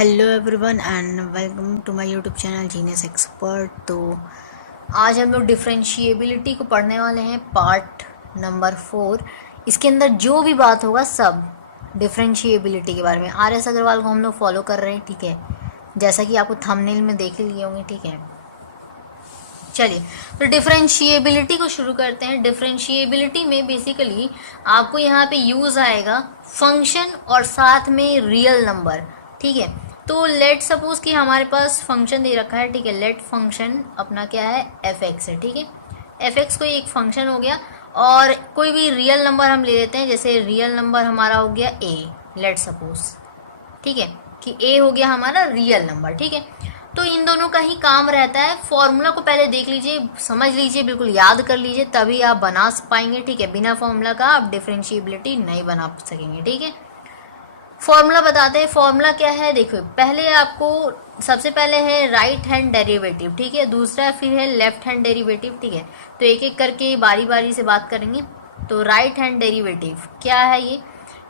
Hello everyone and welcome to my YouTube channel genius expert. तो आज हम लोग डिफरेंशिएबिलिटी को पढ़ने वाले हैं, पार्ट नंबर 4। इसके अंदर जो भी बात होगा सब डिफरेंशिएबिलिटी के बारे में। आर एस अग्रवाल को हम लोग फॉलो कर रहे हैं, ठीक है, जैसा कि आपको थंबनेल में देख लिए होंगे, ठीक है। चलिए, तो डिफरेंशिएबिलिटी को शुरू करते हैं। डिफरेंशिएबिलिटी में बेसिकली आपको यहाँ पे यूज़ आएगा फंक्शन और साथ में रियल नंबर, ठीक है। तो लेट सपोज कि हमारे पास फंक्शन दे रखा है, ठीक है। लेट फंक्शन अपना क्या है, एफ एक्स है, ठीक है। एफ एक्स कोई एक फंक्शन हो गया और कोई भी रियल नंबर हम ले लेते हैं, जैसे रियल नंबर हमारा हो गया ए, लेट सपोज, ठीक है, कि ए हो गया हमारा रियल नंबर, ठीक है। तो इन दोनों का ही काम रहता है। फॉर्मूला को पहले देख लीजिए, समझ लीजिए, बिल्कुल याद कर लीजिए, तभी आप बना पाएंगे, ठीक है। बिना फॉर्मूला का आप डिफरेंशिएबिलिटी नहीं बना सकेंगे, ठीक है। फॉर्मूला बताते हैं। फॉर्मूला क्या है, देखो, पहले आपको सबसे पहले है राइट हैंड डेरिवेटिव, ठीक है। दूसरा फिर है लेफ्ट हैंड डेरिवेटिव, ठीक है। तो एक एक करके बारी बारी से बात करेंगे। तो राइट हैंड डेरिवेटिव क्या है, ये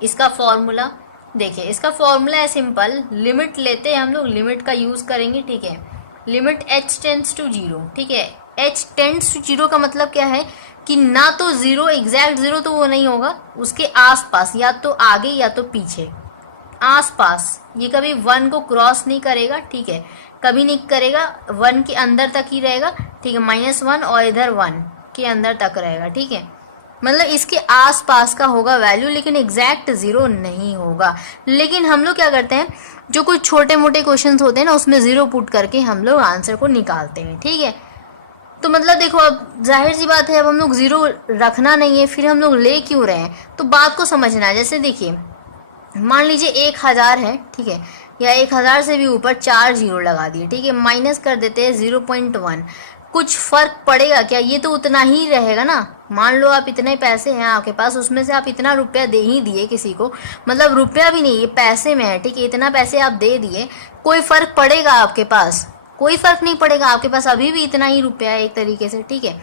इसका फॉर्मूला देखिए। इसका फॉर्मूला है सिंपल, लिमिट लेते हैं हम लोग, लिमिट का यूज करेंगे, ठीक है। लिमिट h टेंड्स टू 0, ठीक है। h टेंड्स टू 0 का मतलब क्या है कि ना तो 0 एग्जैक्ट 0 तो वो नहीं होगा, उसके आसपास, या तो आगे या तो पीछे, आसपास। ये कभी 1 को क्रॉस नहीं करेगा, ठीक है, कभी नहीं करेगा। 1 के अंदर तक ही रहेगा, ठीक है, -1 और इधर 1 के अंदर तक रहेगा, ठीक है। मतलब इसके आसपास का होगा वैल्यू, लेकिन एग्जैक्ट 0 नहीं होगा। लेकिन हम लोग क्या करते हैं, जो कुछ छोटे मोटे क्वेश्चंस होते हैं ना, उसमें 0 पुट करके हम लोग आंसर को निकालते हैं, ठीक है। तो मतलब देखो, अब जाहिर सी बात है, अब हम लोग 0 रखना नहीं है, फिर हम लोग ले क्यों रहे हैं, तो बात को समझना है। जैसे देखिए, मान लीजिए 1000 है, ठीक है, या 1000 से भी ऊपर 4 0 लगा दिए, ठीक है, माइनस कर देते हैं 0.1। कुछ फर्क पड़ेगा क्या, ये तो उतना ही रहेगा ना। मान लो आप इतने पैसे हैं आपके पास, उसमें से आप इतना रुपया दे ही दिए किसी को, मतलब रुपया भी नहीं, ये पैसे में है, ठीक है, इतना पैसे आप दे दिए, कोई फर्क पड़ेगा आपके पास? कोई फर्क नहीं पड़ेगा, आपके पास अभी भी इतना ही रुपया है एक तरीके से, ठीक है।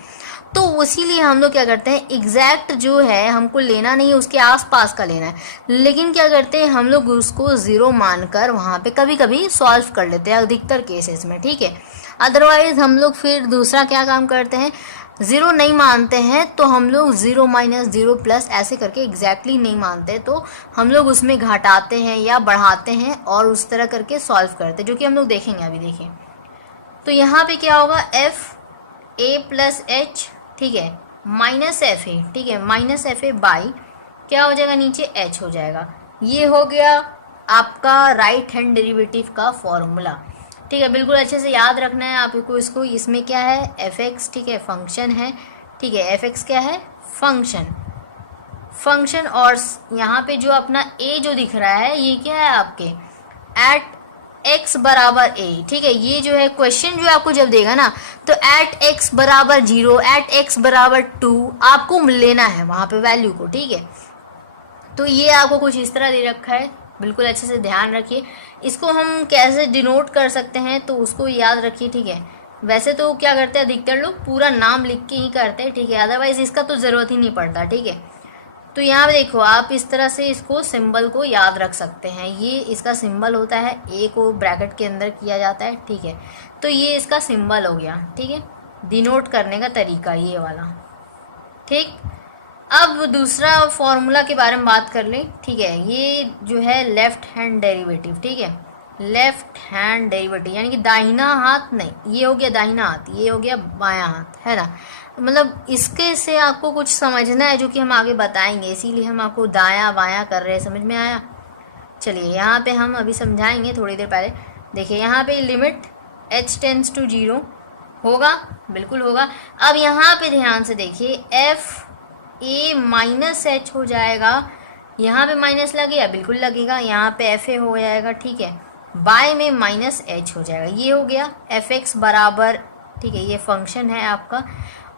तो इसीलिए हम लोग क्या करते हैं, एग्जैक्ट जो है हमको लेना नहीं है, उसके आसपास का लेना है। लेकिन क्या करते हैं हम लोग, उसको 0 मानकर वहाँ पे कभी कभी सॉल्व कर लेते हैं, अधिकतर केसेस में, ठीक है। अदरवाइज हम लोग फिर दूसरा क्या काम करते हैं, 0 नहीं मानते हैं तो हम लोग 0 - 0 प्लस ऐसे करके एग्जैक्टली नहीं मानते, तो हम लोग उसमें घटाते हैं या बढ़ाते हैं और उस तरह करके सॉल्व करते हैं, जो कि हम लोग देखेंगे अभी। देखिए, तो यहाँ पे क्या होगा, एफ ए प्लस एच, ठीक है, माइनस एफ ए, ठीक है, माइनस एफ ए बाई क्या हो जाएगा, नीचे एच हो जाएगा। ये हो गया आपका राइट हैंड डेरिवेटिव का फॉर्मूला, ठीक है। बिल्कुल अच्छे से याद रखना है आपको इसको। इसमें क्या है, एफ एक्स, ठीक है, फंक्शन है, ठीक है। एफ एक्स क्या है, फंक्शन, फंक्शन। और यहाँ पे जो अपना ए जो दिख रहा है, ये क्या है आपके, एट x बराबर a, ठीक है। ये जो है क्वेश्चन जो आपको जब देगा ना, तो एट x बराबर 0, एट x बराबर 2 आपको लेना है वहाँ पे वैल्यू को, ठीक है। तो ये आपको कुछ इस तरह दे रखा है, बिल्कुल अच्छे से ध्यान रखिए। इसको हम कैसे डिनोट कर सकते हैं तो उसको याद रखिए, ठीक है। वैसे तो क्या करते हैं अधिकतर लोग, पूरा नाम लिख के ही करते हैं, ठीक है, अदरवाइज इसका तो ज़रूरत ही नहीं पड़ता, ठीक है। तो यहाँ देखो, आप इस तरह से इसको सिंबल को याद रख सकते हैं। ये इसका सिंबल होता है, ए को ब्रैकेट के अंदर किया जाता है, ठीक है। तो ये इसका सिंबल हो गया, ठीक है, डिनोट करने का तरीका ये वाला, ठीक। अब दूसरा फॉर्मूला के बारे में बात कर लें, ठीक है। ये जो है लेफ्ट हैंड डेरिवेटिव, ठीक है, लेफ्ट हैंड डेरिवेटिव यानी कि दाहिना हाथ नहीं, ये हो गया दाहिना हाथ, ये हो गया बायां हाथ, है ना। मतलब इसके से आपको कुछ समझना है जो कि हम आगे बताएंगे, इसीलिए हम आपको दायां बायां कर रहे हैं, समझ में आया। चलिए, यहाँ पे हम अभी समझाएंगे थोड़ी देर पहले। देखिए, यहाँ पे लिमिट h टेंड्स टू 0 होगा, बिल्कुल होगा। अब यहाँ पे ध्यान से देखिए, एफ ए माइनस एच हो जाएगा, यहाँ पे माइनस लगेगा, बिल्कुल लगेगा, यहाँ पे एफ ए हो जाएगा, ठीक है, बाय में माइनस एच हो जाएगा। ये हो गया एफ एक्स बराबर, ठीक है, ये फंक्शन है आपका,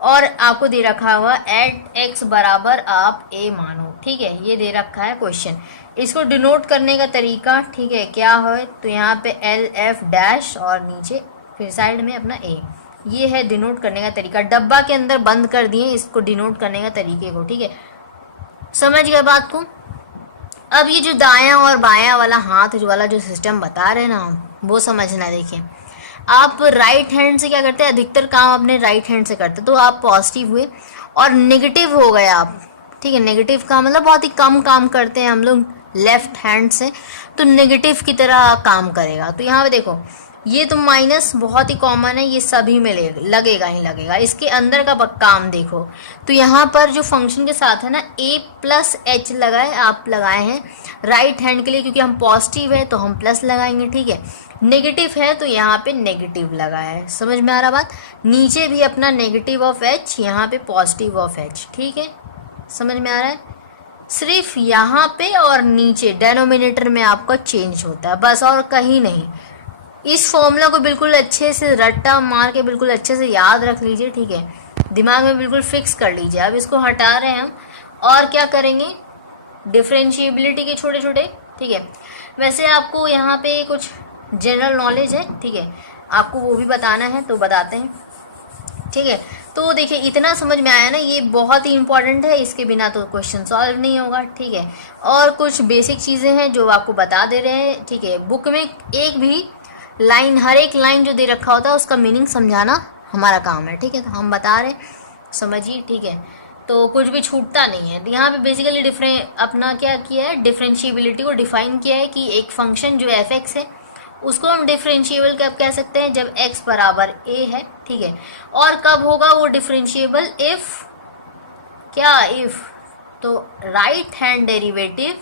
और आपको दे रखा हुआ एट एक्स बराबर आप ए मानो, ठीक है। ये दे रखा है क्वेश्चन। इसको डिनोट करने का तरीका, ठीक है, क्या है, तो यहाँ पे एल एफ डैश और नीचे फिर साइड में अपना ए, ये है डिनोट करने का तरीका। डब्बा के अंदर बंद कर दिए इसको डिनोट करने का तरीके को, ठीक है। समझ गए बात को। अब ये जो दायां और बायां वाला हाथ वाला जो सिस्टम बता रहे हैं ना हम, वो समझना। देखिए आप राइट हैंड से क्या करते हैं, अधिकतर काम अपने राइट हैंड से करते हैं, तो आप पॉजिटिव हुए और नेगेटिव हो गए आप, ठीक है। नेगेटिव का मतलब बहुत ही कम काम करते हैं हम लोग लेफ्ट हैंड से, तो नेगेटिव की तरह काम करेगा। तो यहाँ पे देखो ये तो माइनस बहुत ही कॉमन है, ये सभी में लगेगा ही लगेगा। इसके अंदर का काम देखो, तो यहाँ पर जो फंक्शन के साथ है ना a+h लगाए, आप लगाए हैं राइट हैंड के लिए, क्योंकि हम पॉजिटिव है तो हम प्लस लगाएंगे, ठीक है। नेगेटिव है तो यहाँ पे नेगेटिव लगा है, समझ में आ रहा बात। नीचे भी अपना नेगेटिव ऑफ h, यहाँ पे पॉजिटिव ऑफ h, ठीक है, समझ में आ रहा है। सिर्फ यहाँ पे और नीचे डेनोमिनेटर में आपका चेंज होता है, बस और कहीं नहीं। इस फॉर्मूला को बिल्कुल अच्छे से रट्टा मार के बिल्कुल अच्छे से याद रख लीजिए, ठीक है, दिमाग में बिल्कुल फिक्स कर लीजिए। अब इसको हटा रहे हैं हम और क्या करेंगे, डिफरेंशिएबिलिटी के छोटे छोटे, ठीक है। वैसे आपको यहाँ पे कुछ जनरल नॉलेज है, ठीक है, आपको वो भी बताना है तो बताते हैं, ठीक है। तो देखिए इतना समझ में आया ना, ये बहुत ही इंपॉर्टेंट है, इसके बिना तो क्वेश्चन सॉल्व नहीं होगा, ठीक है। और कुछ बेसिक चीज़ें हैं जो आपको बता दे रहे हैं, ठीक है। बुक में एक भी लाइन, हर एक लाइन जो दे रखा होता है उसका मीनिंग समझाना हमारा काम है, ठीक है। तो हम बता रहे समझिए, ठीक है, तो कुछ भी छूटता नहीं है। यहाँ पे बेसिकली अपना क्या किया है, डिफरेंशिएबिलिटी को डिफाइन किया है कि एक फंक्शन जो f(x) है उसको हम डिफरेंशिएबल कब कह सकते हैं, जब x बराबर a है, ठीक है। और कब होगा वो डिफरेंशिएबल, इफ क्या, इफ तो right hand derivative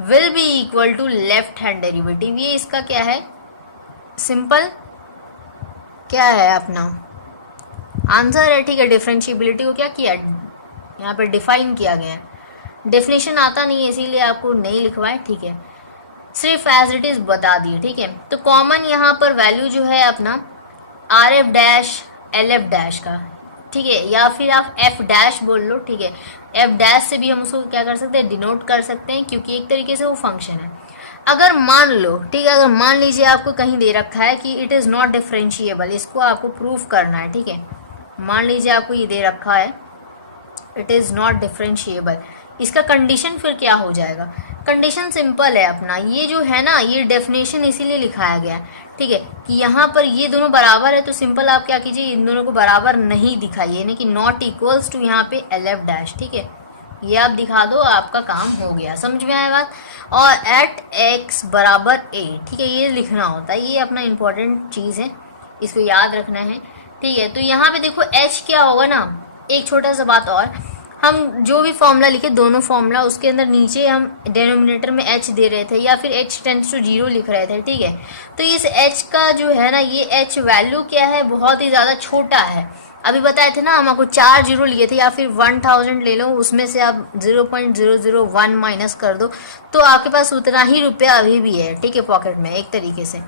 will be equal to left hand derivative. ये इसका क्या है, सिंपल क्या है अपना आंसर है, ठीक है। डिफरेंशिएबिलिटी को क्या किया, यहाँ पर डिफाइन किया गया है। डेफिनेशन आता नहीं है इसीलिए आपको नहीं लिखवाए, ठीक है, सिर्फ एज इट इज बता दिए, ठीक है। तो कॉमन यहाँ पर वैल्यू जो है अपना RF' LF' का, ठीक है, या फिर आप F' बोल लो, ठीक है। F' से भी हम उसको क्या कर सकते हैं, डिनोट कर सकते हैं, क्योंकि एक तरीके से वो फंक्शन है। अगर मान लो, ठीक है, अगर मान लीजिए आपको कहीं दे रखा है कि इट इज़ नॉट डिफरेंशिएबल, इसको आपको प्रूफ करना है, ठीक है। मान लीजिए आपको ये दे रखा है इट इज़ नॉट डिफरेंशिएबल, इसका कंडीशन फिर क्या हो जाएगा। कंडीशन सिंपल है अपना, ये जो है ना, ये डेफिनेशन इसीलिए लिखाया गया है, ठीक है, कि यहाँ पर ये दोनों बराबर है, तो सिंपल आप क्या कीजिए, इन दोनों को बराबर नहीं दिखाइए, यानी कि नॉट इक्वल्स टू यहाँ पे LF', ठीक है, ये आप दिखा दो, आपका काम हो गया, समझ में आया बात। और एट x बराबर a, ठीक है, ये लिखना होता है, ये अपना इम्पोर्टेंट चीज़ है, इसको याद रखना है, ठीक है। तो यहाँ पे देखो h क्या होगा ना, एक छोटा सा बात और, हम जो भी फॉर्मूला लिखे, दोनों फॉर्मूला, उसके अंदर नीचे हम डेनोमिनेटर में h दे रहे थे या फिर h टेंड्स टू 0 लिख रहे थे, ठीक है। तो इस h का जो है ना, ये h वैल्यू क्या है, बहुत ही ज़्यादा छोटा है। अभी बताए थे ना हम आपको 4 जीरो लिए थे, या फिर 1000 ले लो, उसमें से आप 0.001 माइनस कर दो, तो आपके पास उतना ही रुपया अभी भी है, ठीक है, पॉकेट में एक तरीके से।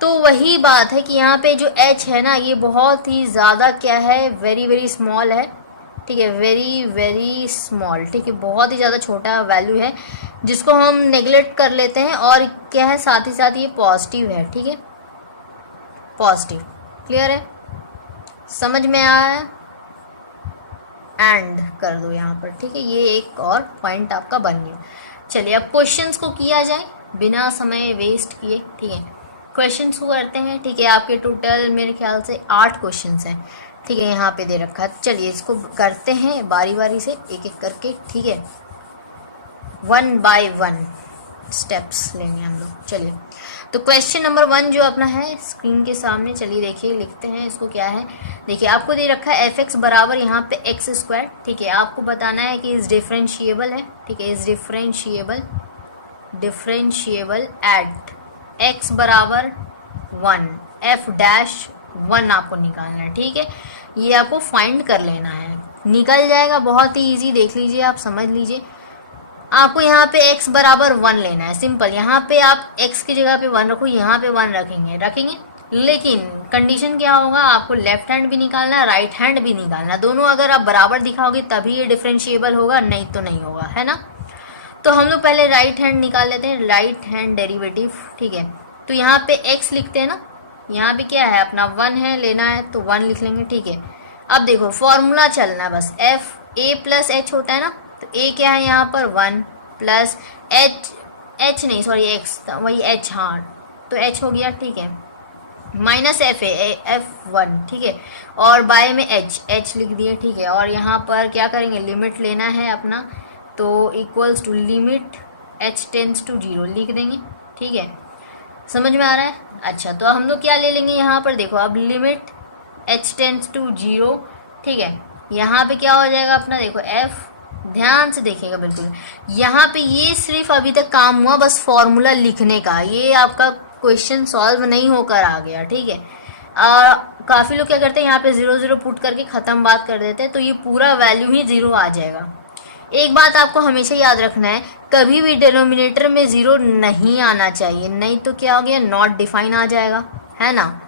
तो वही बात है कि यहाँ पे जो h है ना, ये बहुत ही ज़्यादा क्या है, वेरी वेरी स्मॉल है, ठीक है, वेरी वेरी स्मॉल, ठीक है, बहुत ही ज़्यादा छोटा वैल्यू है, जिसको हम नेगलेक्ट कर लेते हैं। और क्या है, साथ ही साथ ये पॉजिटिव है, ठीक है, पॉजिटिव, क्लियर है, समझ में आया। एंड कर दो यहाँ पर, ठीक है, ये एक और पॉइंट आपका बन गया। चलिए अब क्वेश्चंस को किया जाए बिना समय वेस्ट किए, ठीक है। क्वेश्चंस को करते हैं, ठीक है, आपके टोटल मेरे ख्याल से 8 क्वेश्चंस हैं, ठीक है, यहाँ पे दे रखा है। चलिए इसको करते हैं बारी बारी से, एक एक करके, ठीक है, 1 बाय 1 स्टेप्स लेंगे हम लोग। चलिए तो क्वेश्चन नंबर 1 जो अपना है स्क्रीन के सामने, चलिए देखिए, लिखते हैं इसको, क्या है, देखिए आपको दे रखा है f(x) बराबर यहाँ पे x², ठीक है। आपको बताना है कि इस डिफरेंशिएबल है, ठीक है, इस डिफरेंशिएबल एट x बराबर 1, f'1 आपको निकालना है, ठीक है। ये आपको फाइंड कर लेना है, निकल जाएगा, बहुत ही ईजी, देख लीजिए, आप समझ लीजिए। आपको यहाँ पे x बराबर 1 लेना है, सिंपल। यहाँ पे आप x की जगह पे 1 रखो, यहाँ पे 1 रखेंगे, लेकिन कंडीशन क्या होगा, आपको लेफ्ट हैंड भी निकालना है, राइट हैंड भी निकालना, दोनों अगर आप बराबर दिखाओगे तभी ये डिफरेंशिएबल होगा, नहीं तो नहीं होगा, है ना। तो हम लोग पहले राइट हैंड निकाल लेते हैं, राइट हैंड डेरिवेटिव, ठीक है। तो यहाँ पे x लिखते हैं ना, यहाँ पे क्या है अपना 1 है, लेना है तो 1 लिख लेंगे, ठीक है। अब देखो फॉर्मूला चलना है बस, f a+h होता है ना, तो a क्या है यहाँ पर 1, प्लस एच नहीं सॉरी एक्स, वही एच, हाँ तो एच हो गया, ठीक है, माइनस F1, ठीक है, और बाय में एच लिख दिए, ठीक है। और यहाँ पर क्या करेंगे, लिमिट लेना है अपना, तो equals to limit h tends to 0 लिख देंगे, ठीक है। समझ में आ रहा है? अच्छा, तो हम लोग क्या ले लेंगे यहाँ पर, देखो अब लिमिट h टेंस टू 0, ठीक है। यहाँ पे क्या हो जाएगा अपना, देखो f, ध्यान से देखिएगा बिल्कुल, यहाँ पे ये सिर्फ अभी तक काम हुआ बस फॉर्मूला लिखने का, ये आपका क्वेश्चन सॉल्व नहीं होकर आ गया, ठीक है। काफ़ी लोग क्या करते हैं यहाँ पे 0 0 पुट करके ख़त्म बात कर देते हैं, तो ये पूरा वैल्यू ही 0 आ जाएगा। एक बात आपको हमेशा याद रखना है, कभी भी डिनोमिनेटर में 0 नहीं आना चाहिए, नहीं तो क्या हो गया, नॉट डिफाइन आ जाएगा, है ना।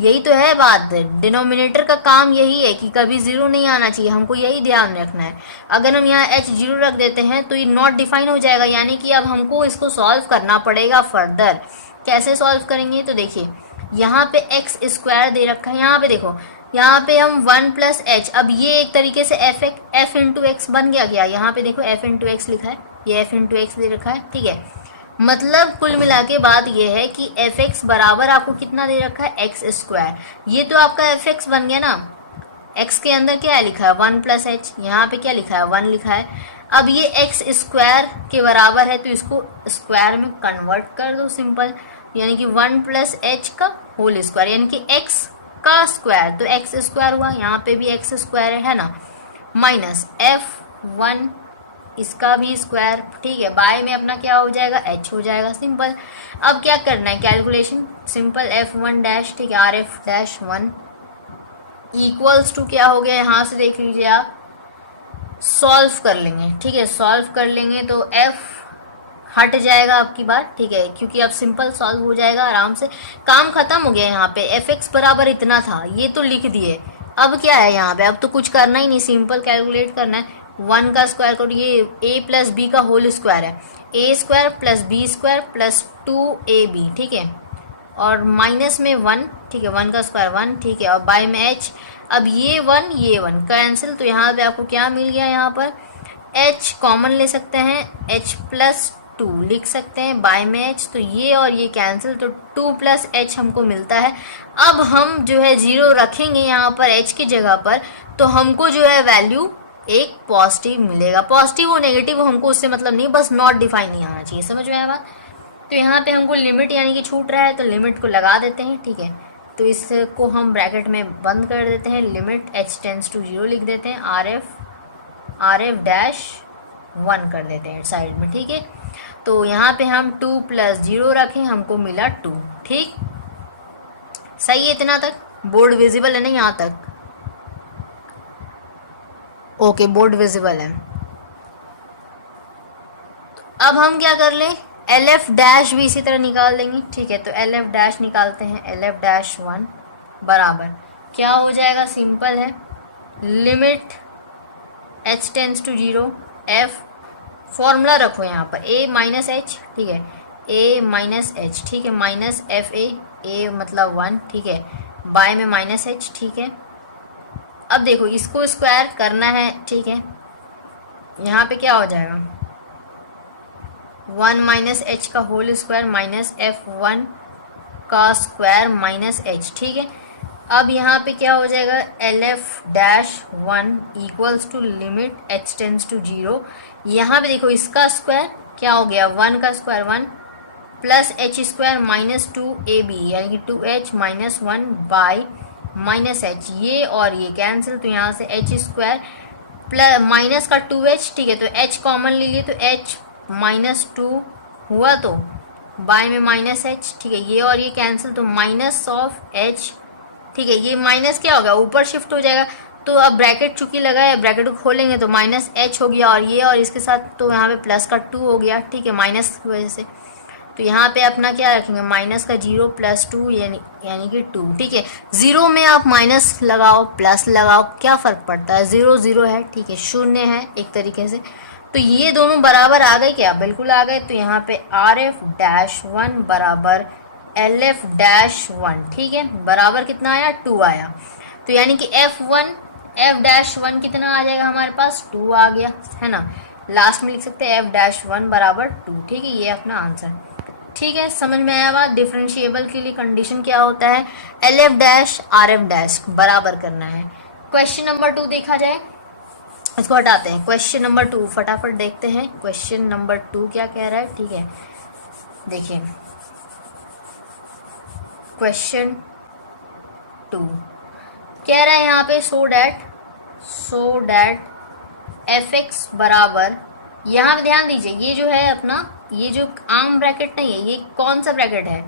यही तो है बात, डिनोमिनेटर का काम यही है कि कभी 0 नहीं आना चाहिए, हमको यही ध्यान रखना है। अगर हम यहाँ h 0 रख देते हैं तो ये नॉट डिफाइन हो जाएगा, यानी कि अब हमको इसको सॉल्व करना पड़ेगा फर्दर। कैसे सॉल्व करेंगे, तो देखिए यहाँ पे एक्स स्क्वायर दे रखा है, यहाँ पे देखो, यहाँ पे हम 1 प्लस एच, अब ये एक तरीके से एफ इंटू एक्स बन गया, यहाँ पे देखो एफ इंटू एक्स लिखा है, ये एफ इंटू एक्स दे रखा है, ठीक है। मतलब कुल मिला के बात ये है कि एफ एक्स बराबर आपको कितना दे रखा है, एक्स स्क्वायर, ये तो आपका एफ एक्स बन गया ना। एक्स के अंदर क्या लिखा है, 1 प्लस एच, यहाँ पे क्या लिखा है, 1 लिखा है। अब ये एक्स स्क्वायर के बराबर है तो इसको स्क्वायर में कन्वर्ट कर दो सिंपल, यानी कि 1 प्लस एच का होल स्क्वायर, यानी कि एक्स का स्क्वायर, तो एक्स स्क्वायर हुआ, यहाँ पे भी एक्स स्क्वायर है ना, माइनस F1 इसका भी स्क्वायर, ठीक है। बाय में अपना क्या हो जाएगा, h हो जाएगा, सिंपल। अब क्या करना है, कैलकुलेशन सिंपल, F1 डैश, ठीक है, RF डैश 1 इक्वल्स टू क्या हो गया, यहाँ से देख लीजिए आप, सॉल्व कर लेंगे, ठीक है, सॉल्व कर लेंगे तो f हट जाएगा आपकी बात, ठीक है, क्योंकि अब सिंपल सॉल्व हो जाएगा आराम से, काम खत्म हो गया। यहाँ पे एफ एक्स बराबर इतना था, ये तो लिख दिए, अब क्या है यहाँ पे, अब तो कुछ करना ही नहीं, सिंपल कैलकुलेट करना है। 1 का स्क्वायर करो, ये a प्लस बी का होल स्क्वायर है, a square plus B square plus 2ab, ठीक है, और माइनस में 1, ठीक है, 1 का स्क्वायर 1, ठीक है, और बाय में h, अब ये 1 कैंसिल, तो यहाँ पे आपको क्या मिल गया, यहाँ पर h कॉमन ले सकते हैं, h प्लस 2 लिख सकते हैं, बाय में h, तो ये और ये कैंसिल, तो 2 प्लस h हमको मिलता है। अब हम जो है 0 रखेंगे यहाँ पर h की जगह पर, तो हमको जो है वैल्यू एक पॉजिटिव मिलेगा, पॉजिटिव और नेगेटिव हमको उससे मतलब नहीं, बस नॉट डिफाइन नहीं आना चाहिए, समझ में आया बात। तो यहाँ पे हमको लिमिट यानी कि छूट रहा है, तो लिमिट को लगा देते हैं, ठीक है, तो इसको हम ब्रैकेट में बंद कर देते हैं, लिमिट h टेंस टू 0 लिख देते हैं, RF डैश 1 कर देते हैं साइड में, ठीक है। तो यहाँ पे हम 2 प्लस 0 रखें, हमको मिला 2, ठीक, सही है इतना तक, बोर्ड विजिबल है ना यहाँ तक, ओके बोर्ड विजिबल है। तो अब हम क्या कर लें, LF डैश भी इसी तरह निकाल देंगे, ठीक है, तो LF डैश निकालते हैं, LF डैश 1 बराबर क्या हो जाएगा, सिंपल है, limit h tends to 0, f formula रखो यहाँ पर a माइनस एच, ठीक है, a माइनस एच, ठीक है, माइनस a मतलब 1, ठीक है, बाय में माइनस h, ठीक है। अब देखो इसको स्क्वायर करना है, ठीक है, यहाँ पे क्या हो जाएगा, 1 माइनस एच का होल स्क्वायर माइनस F1 का स्क्वायर माइनस h, ठीक है। अब यहाँ पे क्या हो जाएगा, LF dash 1 equals to limit h tends to 0, यहाँ पे देखो इसका स्क्वायर क्या हो गया, 1 का square 1 plus h square minus 2ab, यानी कि 2h minus 1 by minus h, ये और ये कैंसिल, तो यहाँ से h स्क्वायर प्लस माइनस का 2h, ठीक है, तो h कॉमन ले लिए, तो h माइनस 2 हुआ, तो बाय में माइनस h, ठीक है, ये और ये कैंसिल, तो माइनस ऑफ h, ठीक है, ये माइनस क्या होगा, ऊपर शिफ्ट हो जाएगा, तो अब ब्रैकेट चूंकि लगा है, ब्रैकेट को खोलेंगे तो माइनस h हो गया, और ये और इसके साथ तो यहाँ पे प्लस का 2 हो गया, ठीक है, माइनस की वजह से, तो यहाँ पे अपना क्या रखेंगे, माइनस का 0 प्लस 2 यानी कि 2, ठीक है। 0 में आप माइनस लगाओ प्लस लगाओ क्या फ़र्क पड़ता है, 0 0 है, ठीक है, शून्य है एक तरीके से, तो ये दोनों बराबर आ गए क्या, बिल्कुल आ गए। तो यहाँ पे RF डैश 1 बराबर LF डैश 1, ठीक है, बराबर कितना आया, 2 आया, तो यानी कि F डैश 1 कितना आ जाएगा हमारे पास, 2 आ गया, है ना। लास्ट में लिख सकते हैं f-1 बराबर 2। ठीक है, ये अपना आंसर। ठीक है, समझ में आया बात। डिफरेंशिएबल के लिए कंडीशन क्या होता है, LF-RF बराबर करना है। क्वेश्चन नंबर 2 देखा जाए, इसको हटाते हैं। क्वेश्चन नंबर 2 फटाफट देखते हैं। क्वेश्चन नंबर 2 क्या कह रहा है, ठीक है देखिए। क्वेश्चन 2 कह रहा है यहाँ पे सो डैट fx बराबर, यहाँ पे ध्यान दीजिए, ये जो है अपना, ये जो आम ब्रैकेट नहीं है, ये कौन सा ब्रैकेट है,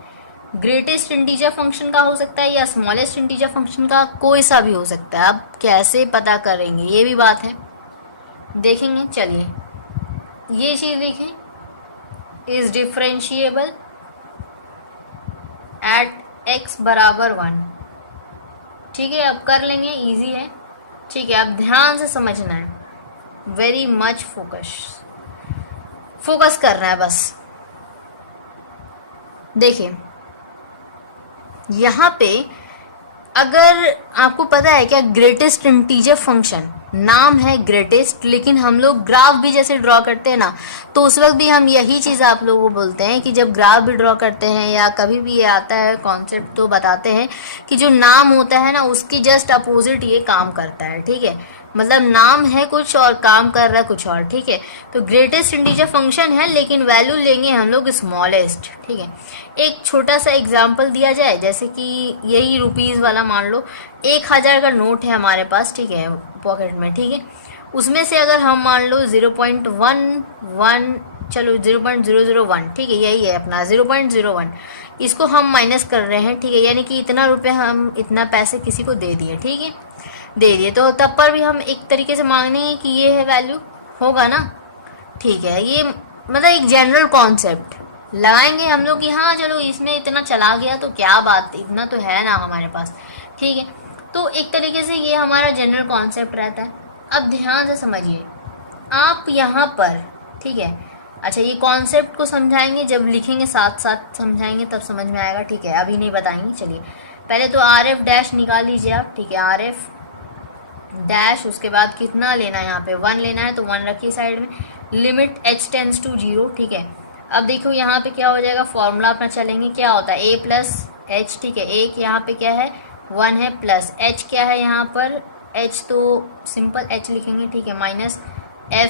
ग्रेटेस्ट इंटीजर फंक्शन का हो सकता है या स्मॉलेस्ट इंटीजर फंक्शन का, कोई सा भी हो सकता है। अब कैसे पता करेंगे, ये भी बात है, देखेंगे। चलिए ये चीज देखें, इज डिफरेंशिएबल एट x बराबर 1। ठीक है, अब कर लेंगे, इजी है। ठीक है, अब ध्यान से समझना है, वेरी मच फोकस करना है बस। देखिए यहाँ पे अगर आपको पता है क्या, ग्रेटेस्ट इंटीजर फंक्शन नाम है ग्रेटेस्ट, लेकिन हम लोग ग्राफ भी जैसे ड्रॉ करते हैं ना, तो उस वक्त भी हम यही चीज़ आप लोगों को बोलते हैं कि जब ग्राफ भी ड्रॉ करते हैं या कभी भी ये आता है कॉन्सेप्ट, तो बताते हैं कि जो नाम होता है ना, उसकी जस्ट अपोजिट ये काम करता है। ठीक है, मतलब नाम है कुछ और काम कर रहा है कुछ और। ठीक है, तो ग्रेटेस्ट इंटीजर फंक्शन है, लेकिन वैल्यू लेंगे हम लोग स्मॉलेस्ट। ठीक है, एक छोटा सा एग्जांपल दिया जाए, जैसे कि यही रुपीज़ वाला मान लो, 1000 का नोट है हमारे पास, ठीक है, पॉकेट में। ठीक है, उसमें से अगर हम मान लो 0.11, चलो 0.001, ठीक है, यही है अपना 0.01, इसको हम माइनस कर रहे हैं। ठीक है, यानी कि इतना रुपये हम, इतना पैसे किसी को दे दिए। ठीक है, दे दिए, तो तब पर भी हम एक तरीके से मांगेंगे कि ये है वैल्यू, होगा ना। ठीक है, ये मतलब एक जनरल कॉन्सेप्ट लगाएंगे हम लोग कि हाँ चलो इसमें इतना चला गया तो क्या बात, इतना तो है ना हमारे पास। ठीक है, तो एक तरीके से ये हमारा जनरल कॉन्सेप्ट रहता है। अब ध्यान से समझिए आप यहाँ पर, ठीक है। अच्छा, ये कॉन्सेप्ट को समझाएंगे, जब लिखेंगे साथ साथ समझाएंगे तब समझ में आएगा। ठीक है, अभी नहीं बताएंगे। चलिए पहले तो RF डैश निकाल लीजिए आप। ठीक है, RF डैश, उसके बाद कितना लेना है, यहाँ पे 1 लेना है, तो 1 रखिए साइड में। Limit h tends to 0। ठीक है, अब देखो यहाँ पे क्या हो जाएगा, फॉर्मूला अपना चलेंगे, क्या होता है a प्लस h। ठीक है, एक यहाँ पे क्या है 1 है, प्लस h क्या है यहाँ पर, h तो सिंपल h लिखेंगे। ठीक है, माइनस fa,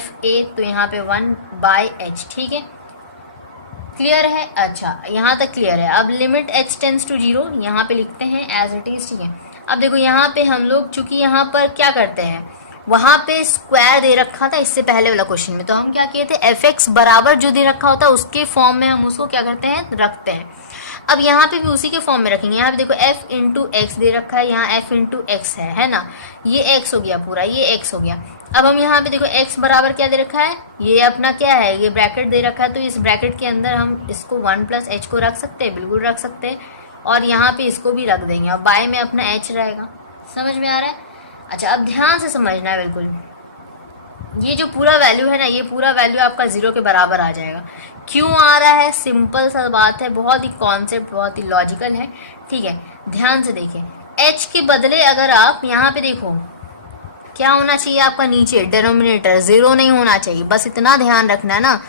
तो यहाँ पे 1/h। ठीक है, क्लियर है। अच्छा, यहाँ तक क्लियर है। अब लिमिट h टेंड्स टू 0 यहाँ पे लिखते हैं एज इट इज। ठीक है, अब देखो यहाँ पे हम लोग चूंकि यहाँ पर क्या करते हैं, वहाँ पे स्क्वायर दे रखा था इससे पहले वाला क्वेश्चन में, तो हम क्या किए थे, fx बराबर जो दे रखा होता है उसके फॉर्म में हम उसको क्या करते हैं, रखते हैं। अब यहाँ पे भी उसी के फॉर्म में रखेंगे। यहाँ पे देखो f इंटू एक्स दे रखा है, यहाँ f इंटू एक्स है ना, ये x हो गया पूरा, ये x हो गया। अब हम यहाँ पे देखो x बराबर क्या दे रखा है, ये अपना क्या है, ये ब्रैकेट दे रखा है, तो इस ब्रैकेट के अंदर हम इसको 1 प्लस h को रख सकते हैं, बिल्कुल रख सकते हैं, और यहाँ पे इसको भी रख देंगे, और बाय में अपना h रहेगा। समझ में आ रहा है। अच्छा, अब ध्यान से समझना है बिल्कुल, ये जो पूरा वैल्यू है ना, ये पूरा वैल्यू आपका 0 के बराबर आ जाएगा। क्यों आ रहा है, सिंपल सा बात है, बहुत ही कॉन्सेप्ट बहुत ही लॉजिकल है। ठीक है, ध्यान से देखिए, h के बदले अगर आप यहाँ पे देखो क्या होना चाहिए आपका, नीचे डिनोमिनेटर 0 नहीं होना चाहिए, बस इतना ध्यान रखना है ना।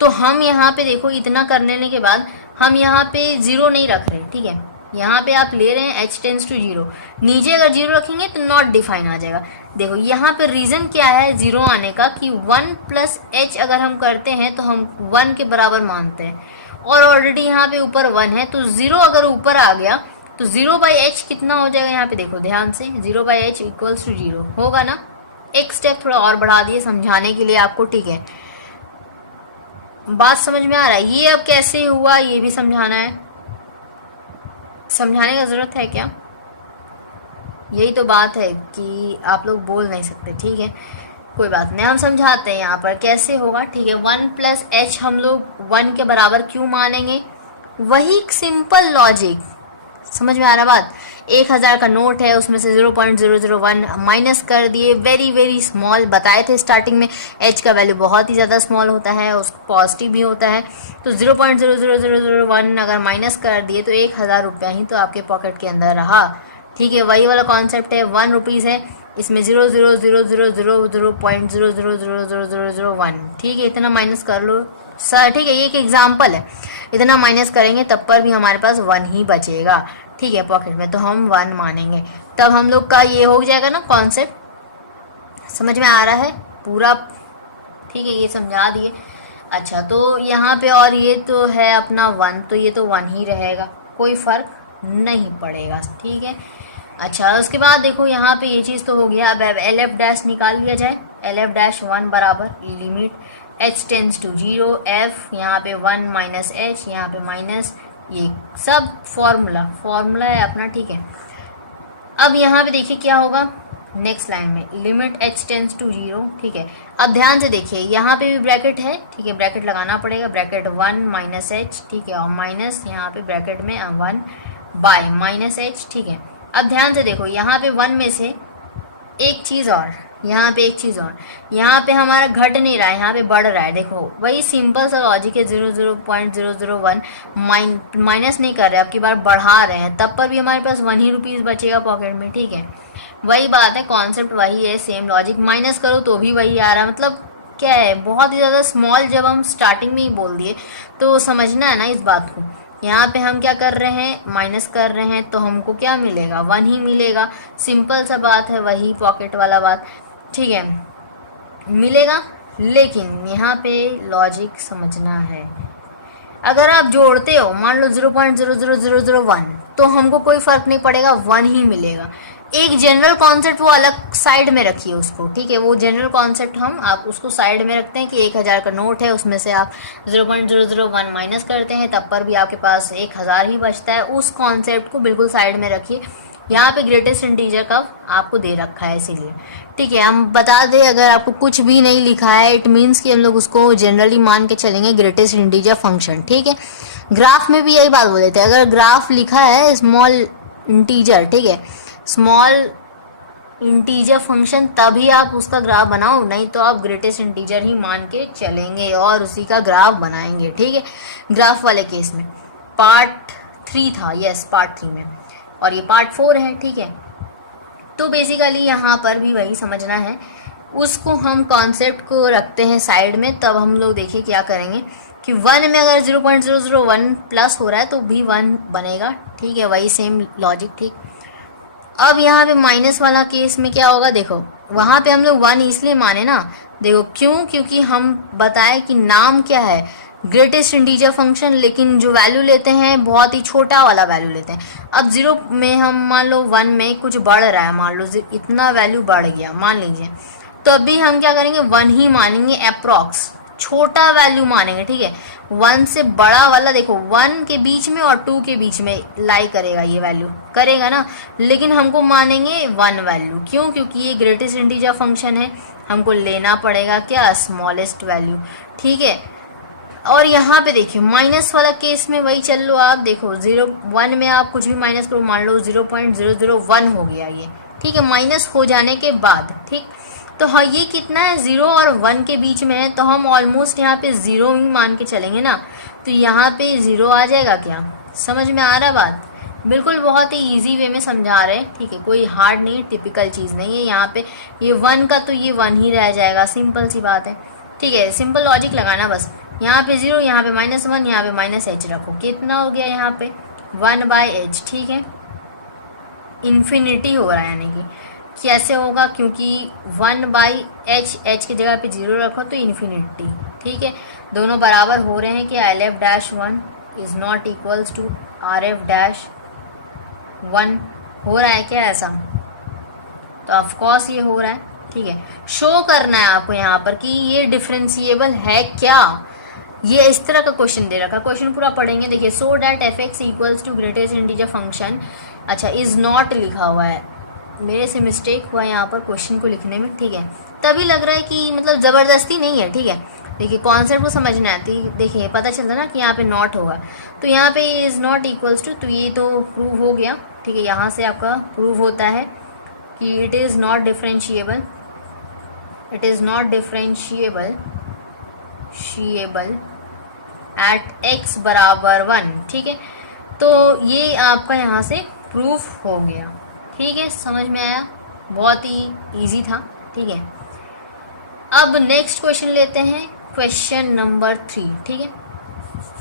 तो हम यहाँ पे देखो इतना कर लेने के बाद हम यहाँ पे 0 नहीं रख रहे। ठीक है, यहाँ पे आप ले रहे हैं h टेंड्स टू 0, नीचे अगर 0 रखेंगे तो नॉट डिफाइन आ जाएगा। देखो यहाँ पे रीज़न क्या है 0 आने का, कि 1 प्लस h अगर हम करते हैं तो हम 1 के बराबर मानते हैं, और ऑलरेडी यहाँ पे ऊपर 1 है, तो 0 अगर ऊपर आ गया तो 0/h कितना हो जाएगा, यहाँ पे देखो ध्यान से, 0/h इक्वल्स टू 0 होगा ना। एक स्टेप थोड़ा और बढ़ा दिए समझाने के लिए आपको। ठीक है, बात समझ में आ रहा है। ये अब कैसे हुआ ये भी समझाना है, समझाने का ज़रूरत है क्या, यही तो बात है कि आप लोग बोल नहीं सकते। ठीक है, कोई बात नहीं, हम समझाते हैं यहाँ पर कैसे होगा। ठीक है, 1 प्लस h हम लोग 1 के बराबर क्यों मानेंगे, वही सिंपल लॉजिक, समझ में आ रहा बात। 1000 का नोट है, उसमें से 0.001 माइनस कर दिए, वेरी वेरी स्मॉल बताए थे स्टार्टिंग में, h का वैल्यू बहुत ही ज़्यादा स्मॉल होता है, उसको पॉजिटिव भी होता है, तो 0.00001 अगर माइनस कर दिए तो 1000 रुपया ही तो आपके पॉकेट के अंदर रहा। ठीक है, वही वाला कॉन्सेप्ट है, 1 रुपीज़ है, इसमें 0.000000001, ठीक है, इतना माइनस कर लो सर, ठीक है, ये एक एग्जाम्पल है, इतना माइनस करेंगे तब पर भी हमारे पास 1 ही बचेगा, ठीक है, पॉकेट में, तो हम 1 मानेंगे, तब हम लोग का ये हो जाएगा ना कॉन्सेप्ट, समझ में आ रहा है पूरा, ठीक है, ये समझा दिए। अच्छा, तो यहाँ पे और ये तो है अपना 1, तो ये तो 1 ही रहेगा, कोई फ़र्क नहीं पड़ेगा, ठीक है। अच्छा, उसके बाद देखो यहाँ पे ये चीज़ तो हो गया, अब एल एफ डैश निकाल लिया जाए, एल एफ डैश 1 बराबर limit h tends to 0, f यहाँ पे 1 माइनस एच, यहाँ पे माइनस, ये सब फॉर्मूला है अपना, ठीक है। अब यहाँ पे देखिए क्या होगा नेक्स्ट लाइन में, लिमिट h टेंस टू 0, ठीक है। अब ध्यान से देखिए यहाँ पे भी ब्रैकेट है, ठीक है, ब्रैकेट लगाना पड़ेगा, ब्रैकेट 1 माइनस एच, ठीक है, और माइनस यहाँ पे ब्रैकेट में 1 बाय माइनस एच, ठीक है। अब ध्यान से देखो यहाँ पे 1 में से एक चीज़ और, यहाँ पे एक चीज़ और, यहाँ पे हमारा घट नहीं रहा है, यहाँ पे बढ़ रहा है, देखो वही सिंपल सा लॉजिक है, 0.001 माइनस नहीं कर रहे, अब की बार बढ़ा रहे हैं, तब पर भी हमारे पास 1 ही रुपीज़ बचेगा पॉकेट में, ठीक है। वही बात है, कॉन्सेप्ट वही है, सेम लॉजिक, माइनस करो तो भी वही आ रहा है, मतलब क्या है, बहुत ही ज़्यादा स्मॉल, जब हम स्टार्टिंग में ही बोल दिए तो समझना है ना इस बात को। यहाँ पे हम क्या कर रहे हैं, माइनस कर रहे हैं, तो हमको क्या मिलेगा, 1 ही मिलेगा, सिंपल सा बात है, वही पॉकेट वाला बात, ठीक है, मिलेगा। लेकिन यहाँ पे लॉजिक समझना है, अगर आप जोड़ते हो मान लो 0.00001, तो हमको कोई फ़र्क नहीं पड़ेगा, 1 ही मिलेगा। एक जनरल कॉन्सेप्ट वो अलग साइड में रखिए उसको, ठीक है, वो जनरल कॉन्सेप्ट हम आप उसको साइड में रखते हैं कि 1000 का नोट है, उसमें से आप 0.001 माइनस करते हैं, तब पर भी आपके पास 1000 ही बचता है, उस कॉन्सेप्ट को बिल्कुल साइड में रखिए। यहाँ पे ग्रेटेस्ट इंटीजर का आपको दे रखा है इसीलिए, ठीक है। हम बता दें, अगर आपको कुछ भी नहीं लिखा है, इट मीन्स कि हम लोग उसको जनरली मान के चलेंगे ग्रेटेस्ट इंटीजर फंक्शन, ठीक है। ग्राफ में भी यही बात बोले थे, अगर ग्राफ लिखा है स्मॉल इंटीजर, ठीक है, स्मॉल इंटीजर फंक्शन, तभी आप उसका ग्राफ बनाओ, नहीं तो आप ग्रेटेस्ट इंटीजर ही मान के चलेंगे और उसी का ग्राफ बनाएंगे, ठीक है। ग्राफ वाले केस में पार्ट 3 था, यस पार्ट 3 में, और ये पार्ट 4 है, ठीक है। तो बेसिकली यहाँ पर भी वही समझना है, उसको हम कॉन्सेप्ट को रखते हैं साइड में, तब हम लोग देखिए क्या करेंगे कि 1 में अगर 0.001 प्लस हो रहा है तो भी 1 बनेगा, ठीक है, वही सेम लॉजिक, ठीक। अब यहाँ पे माइनस वाला केस में क्या होगा, देखो वहाँ पे हम लोग 1 इसलिए माने ना, देखो क्यों, क्योंकि हम बताए कि नाम क्या है, ग्रेटेस्ट इंटीजर फंक्शन, लेकिन जो वैल्यू लेते हैं बहुत ही छोटा वाला वैल्यू लेते हैं। अब 0 में हम मान लो 1 में कुछ बढ़ रहा है, मान लो इतना वैल्यू बढ़ गया मान लीजिए, तो अभी हम क्या करेंगे, 1 ही मानेंगे, अप्रॉक्स छोटा वैल्यू मानेंगे, ठीक है। 1 से बड़ा वाला देखो 1 के बीच में और 2 के बीच में लाई करेगा, ये वैल्यू करेगा ना, लेकिन हमको मानेंगे 1 वैल्यू, क्यों, क्योंकि ये ग्रेटेस्ट इंटीजर फंक्शन है, हमको लेना पड़ेगा क्या, स्मॉलेस्ट वैल्यू, ठीक है। और यहाँ पे देखिए माइनस वाला केस में वही चल लो, आप देखो 1 में आप कुछ भी माइनस करो, मान लो 0.001 हो गया ये, ठीक है, माइनस हो जाने के बाद, ठीक। तो हाँ, ये कितना है, 0 और 1 के बीच में है, तो हम ऑलमोस्ट यहाँ पे 0 ही मान के चलेंगे ना, तो यहाँ पे 0 आ जाएगा, क्या समझ में आ रहा है बात, बिल्कुल बहुत ही इजी वे में समझा रहे हैं, ठीक है, कोई हार्ड नहीं, टिपिकल चीज़ नहीं है। यहाँ पे ये 1 का तो ये 1 ही रह जाएगा, सिंपल सी बात है, ठीक है, सिंपल लॉजिक लगाना बस, यहाँ पे 0, यहाँ पे -1, यहाँ पे माइनस एच रखो, कितना हो गया यहाँ पे 1/h, ठीक है, इन्फिनिटी हो रहा है, यानी कि कैसे होगा, क्योंकि 1/h, h की जगह पे 0 रखो तो इन्फिनिटी, ठीक है, दोनों बराबर हो रहे हैं कि LF-1 is not equals to RF-1 हो रहा है क्या ऐसा, तो ऑफकोर्स ये हो रहा है, ठीक है। शो करना है आपको यहाँ पर कि ये डिफरेंशिएबल है क्या, ये इस तरह का क्वेश्चन दे रखा, क्वेश्चन पूरा पढ़ेंगे, देखिए, so that f(x) equals to greatest integer function, अच्छा इज़ नॉट लिखा हुआ है, मेरे से मिस्टेक हुआ यहाँ पर क्वेश्चन को लिखने में, ठीक है, तभी लग रहा है कि मतलब ज़बरदस्ती नहीं है, ठीक है। देखिए कॉन्सेप्ट को समझना है, देखिए पता चलता ना कि यहाँ पे नॉट होगा, तो यहाँ पे इज़ नॉट इक्वल्स टू, तो ये तो प्रूव हो गया, ठीक है, यहाँ से आपका प्रूव होता है कि it is not differentiable, it is not differentiable eight x बराबर 1, ठीक है, तो ये आपका यहाँ से प्रूफ हो गया, ठीक है, समझ में आया। बहुत ही इजी था, ठीक है। अब नेक्स्ट क्वेश्चन लेते हैं, क्वेश्चन नंबर 3, ठीक है।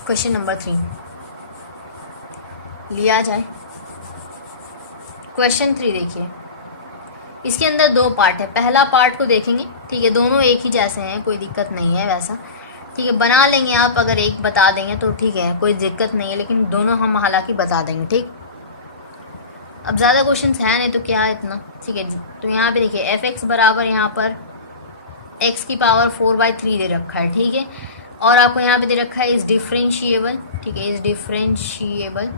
क्वेश्चन नंबर 3 लिया जाए। क्वेश्चन 3 देखिए, इसके अंदर 2 पार्ट है। पहला पार्ट को देखेंगे, ठीक है, दोनों एक ही जैसे हैं, कोई दिक्कत नहीं है वैसा, ठीक है, बना लेंगे आप, अगर एक बता देंगे तो ठीक है, कोई दिक्कत नहीं है, लेकिन दोनों हम हालांकि बता देंगे, ठीक। अब ज़्यादा क्वेश्चन है नहीं तो क्या है इतना, ठीक है। तो यहाँ पे देखिए एफ एक्स बराबर यहाँ पर x की पावर 4/3 दे रखा है, ठीक है, और आपको यहाँ पे दे रखा है इज डिफरेंशिएबल, ठीक है, इज डिफरेंशिएबल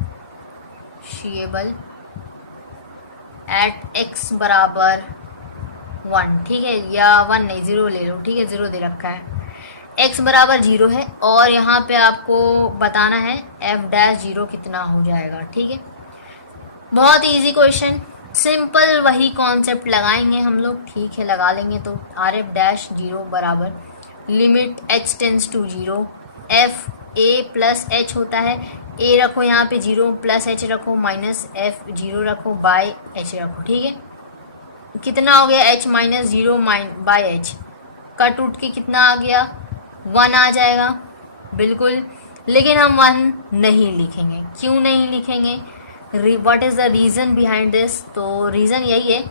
एट x बराबर 1, ठीक है, या 1 नहीं 0 ले लो, ठीक है, 0 दे रखा है, x बराबर 0 है, और यहाँ पे आपको बताना है f'0 कितना हो जाएगा, ठीक है। बहुत इजी क्वेश्चन, सिंपल वही कॉन्सेप्ट लगाएंगे हम लोग, ठीक है, लगा लेंगे। तो RF'0 बराबर limit h tends to 0, f a plus H होता है, a रखो यहाँ पे 0 प्लस एच रखो माइनस f 0 रखो बाय h रखो, ठीक है। कितना हो गया h minus 0 by H, cut उठ के कितना आ गया 1 आ जाएगा, बिल्कुल। लेकिन हम 1 नहीं लिखेंगे, क्यों नहीं लिखेंगे, what is the reason behind this. तो रीज़न यही है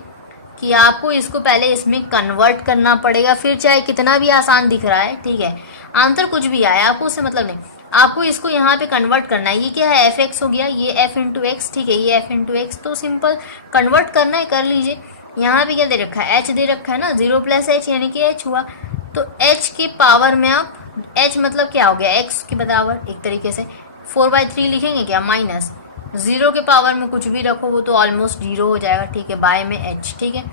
कि आपको इसको पहले इसमें कन्वर्ट करना पड़ेगा, फिर चाहे कितना भी आसान दिख रहा है, ठीक है, आंसर कुछ भी आए आपको उससे मतलब नहीं, आपको इसको यहाँ पे कन्वर्ट करना है। ये क्या है, एफ एक्स हो गया, ये एफ इंटू एक्स, ठीक है, ये एफ इंटू एक्स, तो सिंपल कन्वर्ट करना है, कर लीजिए। यहाँ पे क्या दे रखा है, एच दे रखा है ना, 0 प्लस एच यानी कि एच हुआ, तो एच के पावर में आप, एच मतलब क्या हो गया, एक्स के बराबर, एक तरीके से 4/3 लिखेंगे क्या, माइनस 0 के पावर में कुछ भी रखो वो तो ऑलमोस्ट 0 हो जाएगा, ठीक है, बाय में h, ठीक है।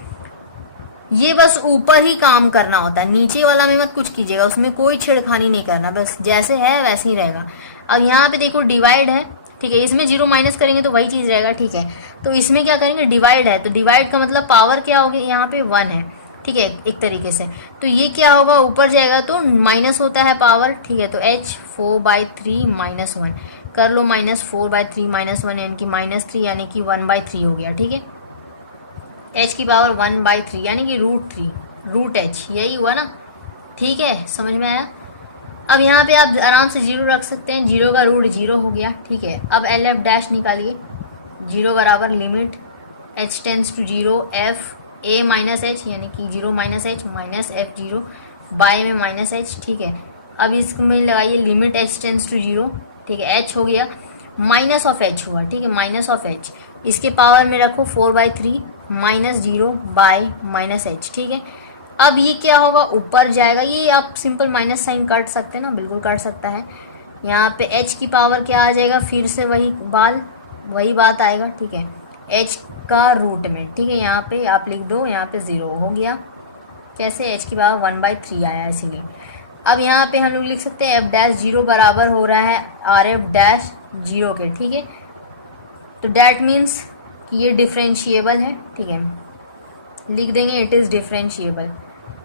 ये बस ऊपर ही काम करना होता है, नीचे वाला में मत कुछ कीजिएगा, उसमें कोई छेड़खानी नहीं करना, बस जैसे है वैसे ही रहेगा। अब यहाँ पे देखो डिवाइड है, ठीक है, इसमें 0 माइनस करेंगे तो वही चीज़ रहेगा, ठीक है। तो इसमें क्या करेंगे, डिवाइड है, तो डिवाइड का मतलब पावर क्या होगी, यहाँ पे 1 है, ठीक है, एक तरीके से। तो ये क्या होगा, ऊपर जाएगा तो माइनस होता है पावर, ठीक है, तो h 4/3 माइनस 1 कर लो, माइनस 4/3 माइनस 1 यानी कि -3 यानी कि 1/3 हो गया, ठीक है। h की पावर 1/3 यानी कि √3 यही हुआ ना, ठीक है, समझ में आया। अब यहाँ पे आप आराम से 0 रख सकते हैं, 0 का रूट 0 हो गया, ठीक है। अब LF' निकालिए, 0 बराबर limit h tends to 0 f a minus H यानी कि 0 minus H minus f0 by में माइनस एच, ठीक है। अब इसमें लगाइए लिमिट h टेंस टू 0, ठीक है, h हो गया, माइनस ऑफ h हुआ, ठीक है, माइनस ऑफ h, इसके पावर में रखो 4/3 माइनस 0 बाय माइनस एच, ठीक है। अब ये क्या होगा, ऊपर जाएगा, ये आप सिंपल माइनस साइन काट सकते हैं ना, बिल्कुल काट सकता है। यहाँ पे h की पावर क्या आ जाएगा, फिर से वही बात आएगा, ठीक है, h का रूट में, ठीक है, यहाँ पे आप लिख दो, यहाँ पे 0 हो गया, कैसे, h की पावर 1/3 आया इसीलिए। अब यहाँ पे हम लोग लिख सकते हैं f'0 बराबर हो रहा है RF'0 के, ठीक है। तो डैट मीन्स कि ये डिफरेंशिएबल है, ठीक है, लिख देंगे इट इज़ डिफरेंशिएबल,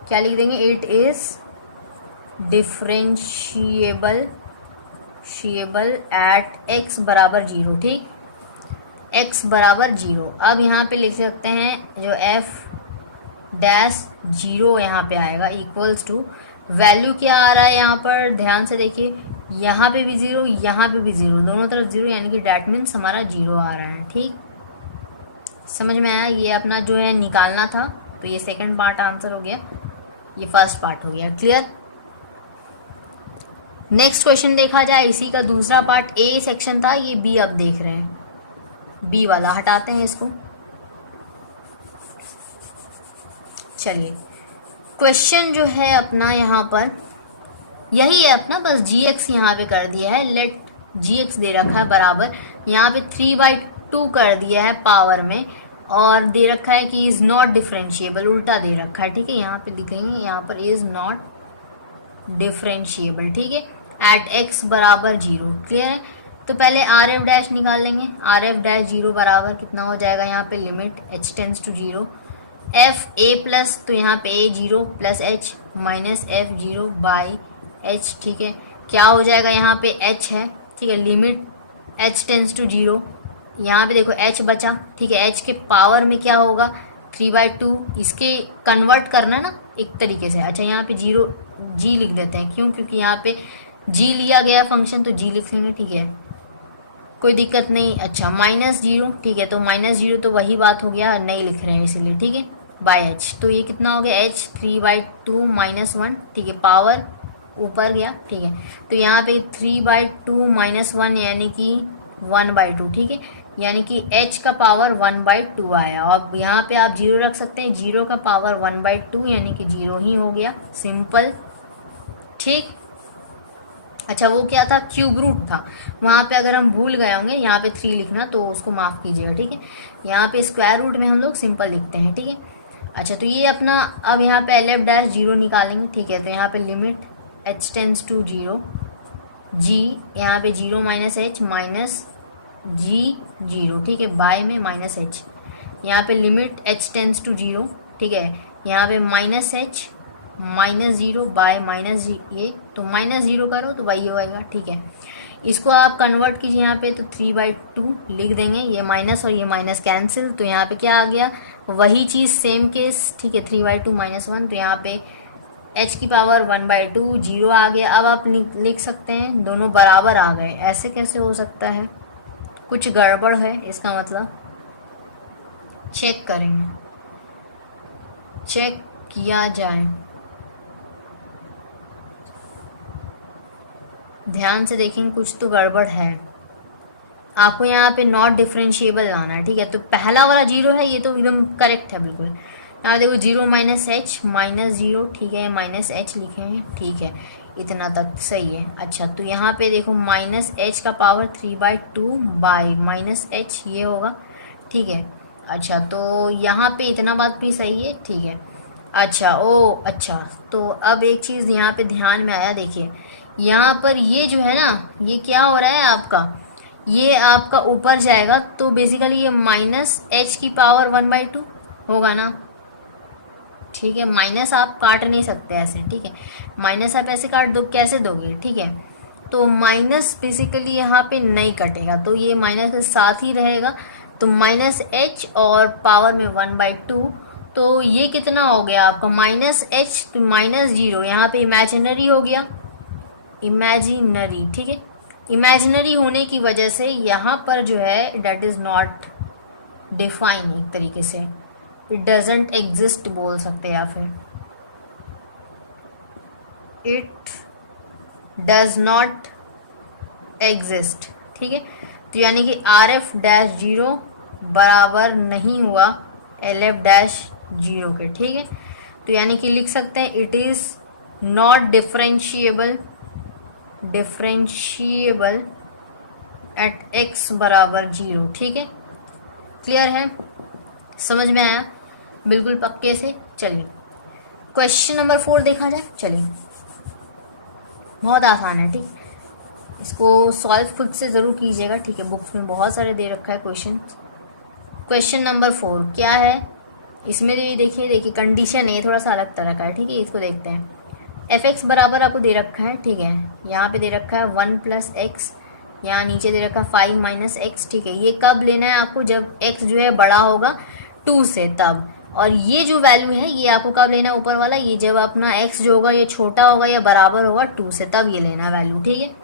क्या लिख देंगे, it is differentiable eight x बराबर 0, ठीक, x बराबर 0। अब यहाँ पे लिख सकते हैं जो f'0 यहाँ पे आएगा इक्वल्स टू, वैल्यू क्या आ रहा है यहाँ पर, ध्यान से देखिए, यहाँ पे भी 0, यहाँ पे भी 0, दोनों तरफ 0 यानी कि डैट मीन्स हमारा 0 आ रहा है, ठीक, समझ में आया। ये अपना जो है निकालना था, तो ये सेकंड पार्ट आंसर हो गया, ये फर्स्ट पार्ट हो गया, क्लियर। नेक्स्ट क्वेश्चन देखा जाए, इसी का दूसरा पार्ट, ए सेक्शन था, ये बी अब देख रहे हैं, बी वाला हटाते हैं इसको। चलिए क्वेश्चन जो है अपना यहाँ पर यही है अपना, बस gx यहाँ पे कर दिया है, लेट gx दे रखा है बराबर, यहाँ पे 3/2 कर दिया है पावर में, और दे रखा है कि इज़ नॉट डिफरेंशिएबल, उल्टा दे रखा है, ठीक है, यहाँ पे लिखेंगे, यहाँ पर इज़ नॉट डिफरेंशिएबल, ठीक है, एट x बराबर 0, क्लियर है। तो पहले RF' निकाल लेंगे, RF'0 बराबर कितना हो जाएगा, यहाँ पे limit h tends to 0 f a plus, तो यहाँ पे a 0 plus h minus f0 by h, ठीक है, क्या हो जाएगा, यहाँ पे h है, ठीक है, लिमिट h टेंस टू 0, यहाँ पे देखो h बचा, ठीक है, h के पावर में क्या होगा 3/2 इसके कन्वर्ट करना है ना एक तरीके से। अच्छा यहाँ पे 0 जी लिख देते हैं, क्यों? क्योंकि यहाँ पे जी लिया गया फंक्शन तो जी लिख लेंगे, ठीक है, कोई दिक्कत नहीं। अच्छा -0, ठीक है, तो -0 तो वही बात हो गया, नहीं लिख रहे हैं इसीलिए, ठीक है, बाय एच। तो ये कितना हो गया h 3/2 -1, ठीक है, पावर ऊपर गया, ठीक है, तो यहाँ पे 3/2 -1 यानी कि 1/2, ठीक है, यानी कि h का पावर 1/2 आया। और यहाँ पे आप 0 रख सकते हैं, 0 का पावर 1/2 यानी कि 0 ही हो गया, सिंपल, ठीक। अच्छा वो क्या था? क्यूब रूट था, वहाँ पे अगर हम भूल गए होंगे यहाँ पे 3 लिखना तो उसको माफ़ कीजिएगा, ठीक है। यहाँ पे स्क्वायर रूट में हम लोग सिंपल लिखते हैं, ठीक है। अच्छा तो ये अपना, अब यहाँ पे LF' 0 निकालेंगे, ठीक है, तो यहाँ पे limit h tends to 0 g, यहाँ पे 0 -h माइनस g 0, ठीक है, बाय में -h, यहाँ पे लिमिट h टेंस टू 0, ठीक है, यहाँ पे -h -0 बाय ये, तो -0 करो तो वही होएगा, ठीक है। इसको आप कन्वर्ट कीजिए यहाँ पे, तो 3/2 लिख देंगे, ये माइनस और ये माइनस कैंसिल, तो यहाँ पे क्या आ गया? वही चीज़, सेम केस, ठीक है, 3/2 -1, तो यहाँ पे h की पावर 1/2 0 आ गया। अब आप लिख सकते हैं दोनों बराबर आ गए, ऐसे कैसे हो सकता है? कुछ गड़बड़ है, इसका मतलब चेक करेंगे, चेक किया जाए, ध्यान से देखेंगे, कुछ तो गड़बड़ है। आपको यहाँ पे नॉट डिफरेंशिएबल लाना है, ठीक है, तो पहला वाला 0 है, ये तो एकदम करेक्ट है बिल्कुल। यहाँ देखो 0 -h -0, ठीक है, -h लिखे हैं, ठीक है, इतना तक सही है। अच्छा तो यहाँ पे देखो -h का पावर 3/2 बाय -h ये होगा, ठीक है। अच्छा तो यहाँ पे इतना बात भी सही है, ठीक है। अच्छा अच्छा, तो अब एक चीज़ यहाँ पे ध्यान में आया, देखिए यहाँ पर ये जो है ना, ये क्या हो रहा है आपका, ये आपका ऊपर जाएगा, तो बेसिकली ये -h की पावर 1/2 होगा ना, ठीक है। माइनस आप काट नहीं सकते ऐसे, ठीक है, माइनस आप ऐसे काट दो, कैसे दोगे, ठीक है, तो माइनस बेसिकली यहाँ पे नहीं कटेगा, तो ये माइनस के साथ ही रहेगा, तो -h और पावर में 1/2, तो ये कितना हो गया आपका -h तो -0, यहाँ पे इमेजिनरी हो गया, इमेजिनरी, ठीक है, इमेजिनरी होने की वजह से यहाँ पर जो है डेट इज़ नॉट डिफाइन, एक तरीके से इट डजेंट एग्जिस्ट बोल सकते हैं, या फिर इट डज नॉट एग्जिस्ट, ठीक है, तो यानी कि RF'0 बराबर नहीं हुआ LF'0 के, ठीक है, तो यानी कि लिख सकते हैं it is not differentiable eight x बराबर 0, ठीक है, क्लियर है, समझ में आया बिल्कुल पक्के से। चलिए क्वेश्चन नंबर 4 देखा जाए, चलिए, बहुत आसान है, ठीक, इसको सॉल्व खुद से ज़रूर कीजिएगा, ठीक है, बुक्स में बहुत सारे दे रखा है क्वेश्चन। क्वेश्चन नंबर 4 क्या है, इसमें भी देखिए कंडीशन है थोड़ा सा अलग तरह का है, ठीक है, इसको देखते हैं। fx बराबर आपको दे रखा है, ठीक है, यहाँ पे दे रखा है 1 + x, यहाँ नीचे दे रखा है 5 - x, ठीक है, ये कब लेना है आपको? जब x जो है बड़ा होगा 2 से तब, और ये जो वैल्यू है ये आपको कब लेना है ऊपर वाला? ये जब अपना x जो होगा ये छोटा होगा या बराबर होगा 2 से, तब ये लेना वैल्यू, ठीक है।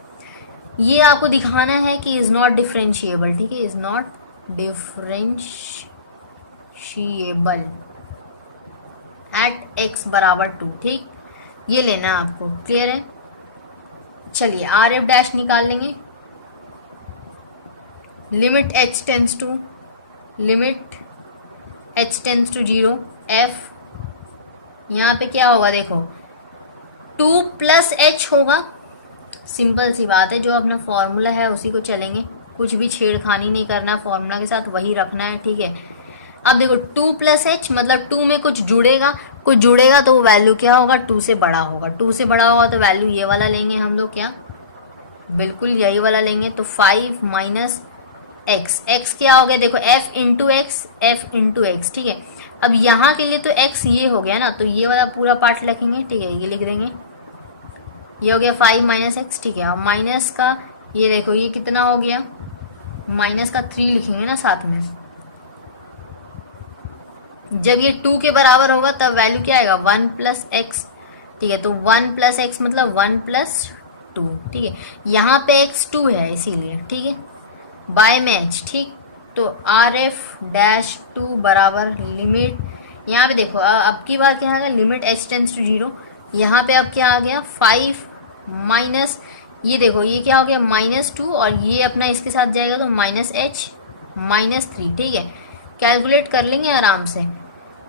ये आपको दिखाना है कि इज़ नॉट डिफरेंशिएबल, ठीक है, is not differentiable eight x बराबर 2, ठीक, ये लेना है आपको, क्लियर है। चलिए RF' निकाल लेंगे, limit h tends to 0 f, यहाँ पे क्या होगा देखो 2 + h होगा, सिंपल सी बात है, जो अपना फॉर्मूला है उसी को चलेंगे, कुछ भी छेड़खानी नहीं करना, फॉर्मूला के साथ वही रखना है, ठीक है। अब देखो 2 + h मतलब 2 में कुछ जुड़ेगा तो वो वैल्यू क्या होगा? 2 से बड़ा होगा, 2 से बड़ा होगा तो वैल्यू ये वाला लेंगे हम लोग, क्या बिल्कुल यही वाला लेंगे, तो 5 - x, x क्या हो गया देखो f इंटू एक्स, ठीक है। अब यहाँ के लिए तो x ये हो गया ना, तो ये वाला पूरा पार्ट लिखेंगे, ठीक है, ये लिख देंगे, ये हो गया 5 - x, ठीक है, और माइनस का ये देखो ये कितना हो गया, माइनस का 3 लिखेंगे ना साथ में, जब ये 2 के बराबर होगा तब वैल्यू क्या आएगा 1 प्लस एक्स। ठीक है, तो 1 प्लस एक्स मतलब 1 प्लस 2। ठीक है, यहाँ पे एक्स 2 है इसीलिए। ठीक है, बाय मैच। ठीक, तो आर एफ डैश 2 बराबर लिमिट, यहाँ पे देखो अब की बार क्या आ गया, लिमिट एच टेंस टू 0। यहाँ पे अब क्या आ गया 5 माइनस, ये देखो ये क्या हो गया -2, और ये अपना इसके साथ जाएगा तो माइनस एच -3। ठीक है, कैलकुलेट कर लेंगे आराम से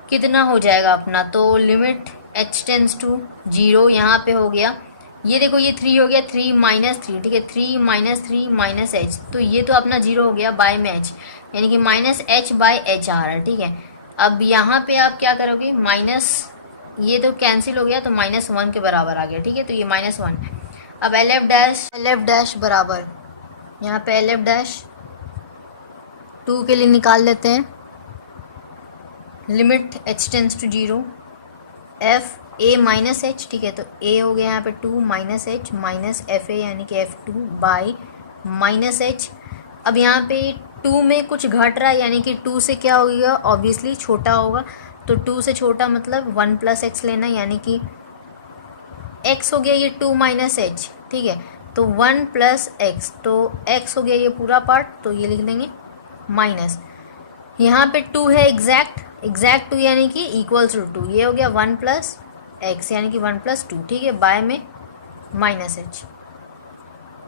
कितना हो जाएगा अपना। तो लिमिट एच टेंस टू 0 यहाँ पे हो गया, ये देखो ये 3 हो गया, 3 -3। ठीक है, 3 -3 माइनस एच, तो ये तो अपना 0 हो गया बाय में एच, यानी कि माइनस एच बाई एच आ रहा है। ठीक है, अब यहाँ पे आप क्या करोगे, माइनस, ये तो कैंसिल हो गया तो -1 के बराबर आ गया। ठीक है, तो ये -1। अब एल एफ डैश बराबर, यहाँ पे एल एफ डैश 2 के लिए निकाल लेते हैं, limit H tends to 0 F A minus H. ठीक है, तो ए हो गया यहाँ पे 2 minus H minus F A यानी कि F2 बाई माइनस एच। अब यहाँ पे 2 में कुछ घट रहा है, यानी कि 2 से क्या होगा, ऑब्वियसली छोटा होगा, तो 2 से छोटा मतलब 1 प्लस एक्स लेना, यानी कि x हो गया ये 2 माइनस एच। ठीक है, तो 1 प्लस एक्स, तो x हो गया ये पूरा पार्ट, तो ये लिख देंगे माइनस, यहाँ पे 2 है एग्जैक्ट 2 यानी कि इक्वल्स टू 2, ये हो गया 1 प्लस एक्स यानी कि 1 प्लस 2। ठीक है, बाय में माइनस एच,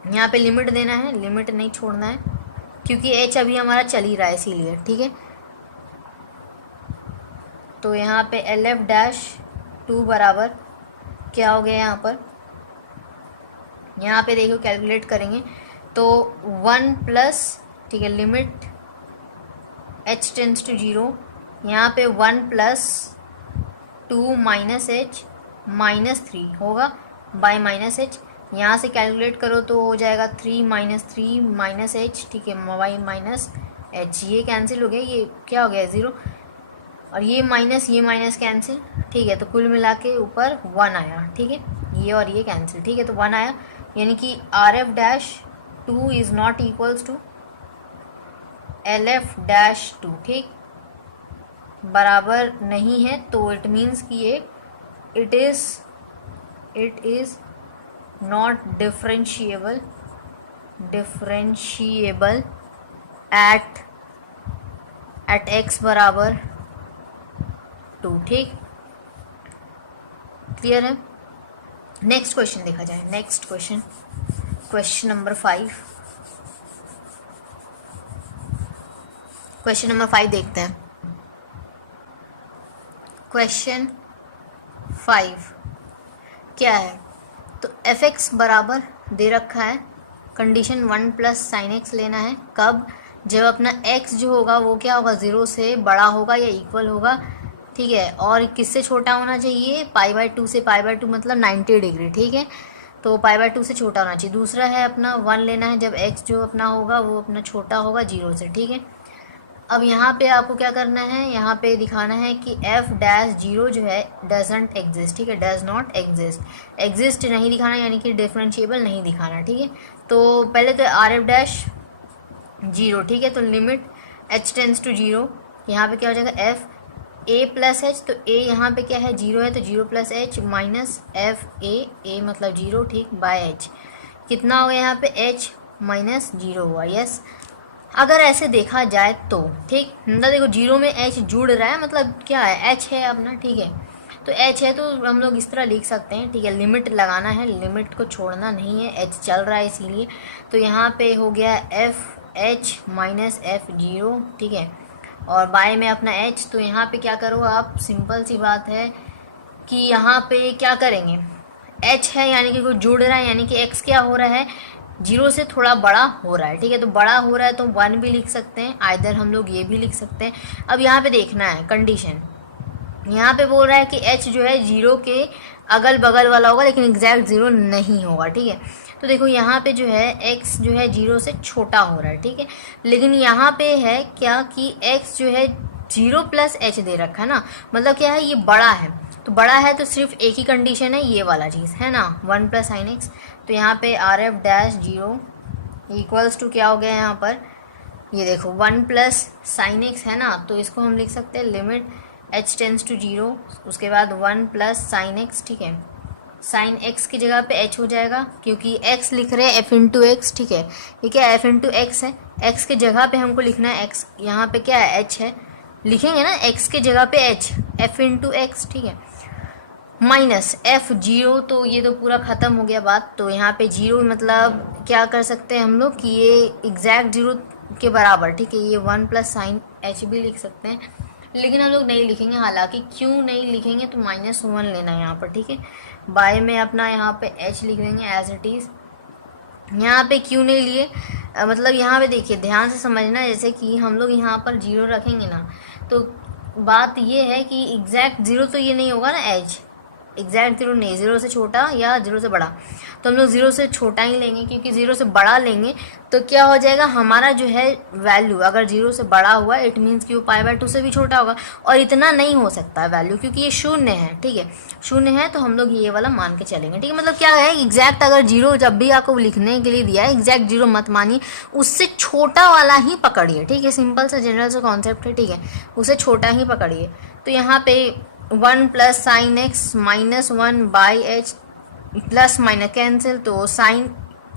यहाँ पे लिमिट देना है, लिमिट नहीं छोड़ना है क्योंकि एच अभी हमारा चल ही रहा है इसीलिए। ठीक है, तो यहाँ पे एल एफ डैश 2 बराबर क्या हो गया यहाँ पे देखो कैलकुलेट करेंगे तो 1 प्लस, ठीक है, लिमिट एच टेंस टू 0, यहाँ पे 1 प्लस 2 माइनस एच -3 होगा बाय माइनस एच, यहाँ से कैलकुलेट करो तो हो जाएगा 3 माइनस एच। ठीक है, बाई माइनस एच, ये कैंसिल हो गया, ये क्या हो गया 0, और ये माइनस कैंसिल। ठीक है, तो कुल मिला के ऊपर 1 आया। ठीक है, ये और ये कैंसिल। ठीक है, तो 1 आया, यानी कि R F dash 2 is not equals to L F dash 2। ठीक, बराबर नहीं है, तो इट मीन्स कि ये it is not differentiable eight x बराबर 2। ठीक, क्लियर है। नेक्स्ट क्वेश्चन देखा जाए, next question number 5। Question number 5 देखते हैं। क्वेश्चन 5 क्या है, तो एफ एक्स बराबर दे रखा है, कंडीशन 1 प्लस साइन एक्स लेना है, कब, जब अपना x जो होगा वो क्या होगा 0 से बड़ा होगा या इक्वल होगा। ठीक है, और किससे छोटा होना चाहिए, π/2 से, π/2 मतलब 90 डिग्री। ठीक है, तो π/2 से छोटा होना चाहिए। दूसरा है अपना 1 लेना है जब x जो अपना होगा वो अपना छोटा होगा 0 से। ठीक है, अब यहाँ पे आपको क्या करना है, यहाँ पे दिखाना है कि f डैश 0 जो है डजंट एग्जिस्ट। ठीक है, डज नॉट एग्जिस्ट नहीं दिखाना, यानी कि डिफरेंशिएबल नहीं दिखाना। ठीक है, तो पहले तो आर एफ डैश 0। ठीक है, तो लिमिट h टेंस टू 0, यहाँ पे क्या हो जाएगा f a प्लस एच, तो a यहाँ पे क्या है 0 है, तो 0 plus h minus F a मतलब 0। ठीक, बाय h कितना हुआ यहाँ पे h -0 हुआ। यस, अगर ऐसे देखा जाए तो ठीक, मतलब देखो 0 में h जुड़ रहा है, मतलब क्या है h है अपना। ठीक है, तो h है तो हम लोग इस तरह लिख सकते हैं। ठीक है, लिमिट लगाना है, लिमिट को छोड़ना नहीं है, h चल रहा है इसीलिए। तो यहाँ पे हो गया f h माइनस F0। ठीक है, और बाय में अपना h, तो यहाँ पे क्या करो आप, सिंपल सी बात है कि यहाँ पे क्या करेंगे, h है यानी कि कोई जुड़ रहा है, यानी कि x क्या हो रहा है 0 से थोड़ा बड़ा हो रहा है। ठीक है, तो बड़ा हो रहा है तो 1 भी लिख सकते हैं, आइदर हम लोग ये भी लिख सकते हैं। अब यहाँ पे देखना है कंडीशन, यहाँ पे बोल रहा है कि h जो है 0 के अगल बगल वाला होगा लेकिन एग्जैक्ट 0 नहीं होगा। ठीक है, तो देखो यहाँ पे जो है x जो है 0 से छोटा हो रहा है। ठीक है, लेकिन यहाँ पे है क्या कि x जो है 0 प्लस एच दे रखा है ना, मतलब क्या है ये बड़ा है, तो बड़ा है तो सिर्फ एक ही कंडीशन है, ये वाला चीज़ है ना, 1 प्लस साइन एक्स। तो यहाँ पे R F dash 0 equals to क्या हो गया यहाँ पर, ये देखो 1 प्लस साइन एक्स है ना, तो इसको हम लिख सकते हैं लिमिट h टेंस टू 0, उसके बाद 1 प्लस साइन एक्स, ठीक है। साइन एक्स की जगह पे h हो जाएगा, क्योंकि x लिख रहे हैं f इंटू एक्स, ठीक है। ये क्या f इंटू एक्स है, x के जगह पे हमको लिखना है x, यहाँ पे क्या है h है, लिखेंगे ना x के जगह पे h, f इंटू एक्स, ठीक है। माइनस f 0, तो ये तो पूरा ख़त्म हो गया बात। तो यहाँ पे 0 मतलब क्या कर सकते हैं हम लोग कि ये एग्जैक्ट 0 के बराबर, ठीक है। ये 1 प्लस साइन h भी लिख सकते हैं, लेकिन हम लोग नहीं लिखेंगे। हालांकि क्यों नहीं लिखेंगे, तो -1 लेना है यहाँ पर, ठीक है। बाय में अपना यहाँ पे h लिख देंगे एज इट इज़। यहाँ पे क्यों नहीं लिए, मतलब यहाँ पे देखिए ध्यान से समझना, जैसे कि हम लोग यहाँ पर 0 रखेंगे ना, तो बात ये है कि एग्जैक्ट 0 तो ये नहीं होगा ना, h एग्जैक्ट 0 नहीं, 0 से छोटा या 0 से बड़ा, तो हम लोग 0 से छोटा ही लेंगे, क्योंकि 0 से बड़ा लेंगे तो क्या हो जाएगा, हमारा जो है वैल्यू अगर 0 से बड़ा हुआ इट मीन्स कि वो π/2 से भी छोटा होगा, और इतना नहीं हो सकता है वैल्यू, क्योंकि ये शून्य है, ठीक है। शून्य है तो हम लोग ये वाला मान के चलेंगे, ठीक है। मतलब क्या है, एग्जैक्ट अगर 0 जब भी आपको लिखने के लिए दिया है, एग्जैक्ट 0 मत मानिए, उससे छोटा वाला ही पकड़िए, ठीक है। सिंपल सा जनरल सा कॉन्सेप्ट है, ठीक है, उसे छोटा ही पकड़िए। तो यहाँ पे 1 plus sine x -1 by H, plus minus cancel, तो साइन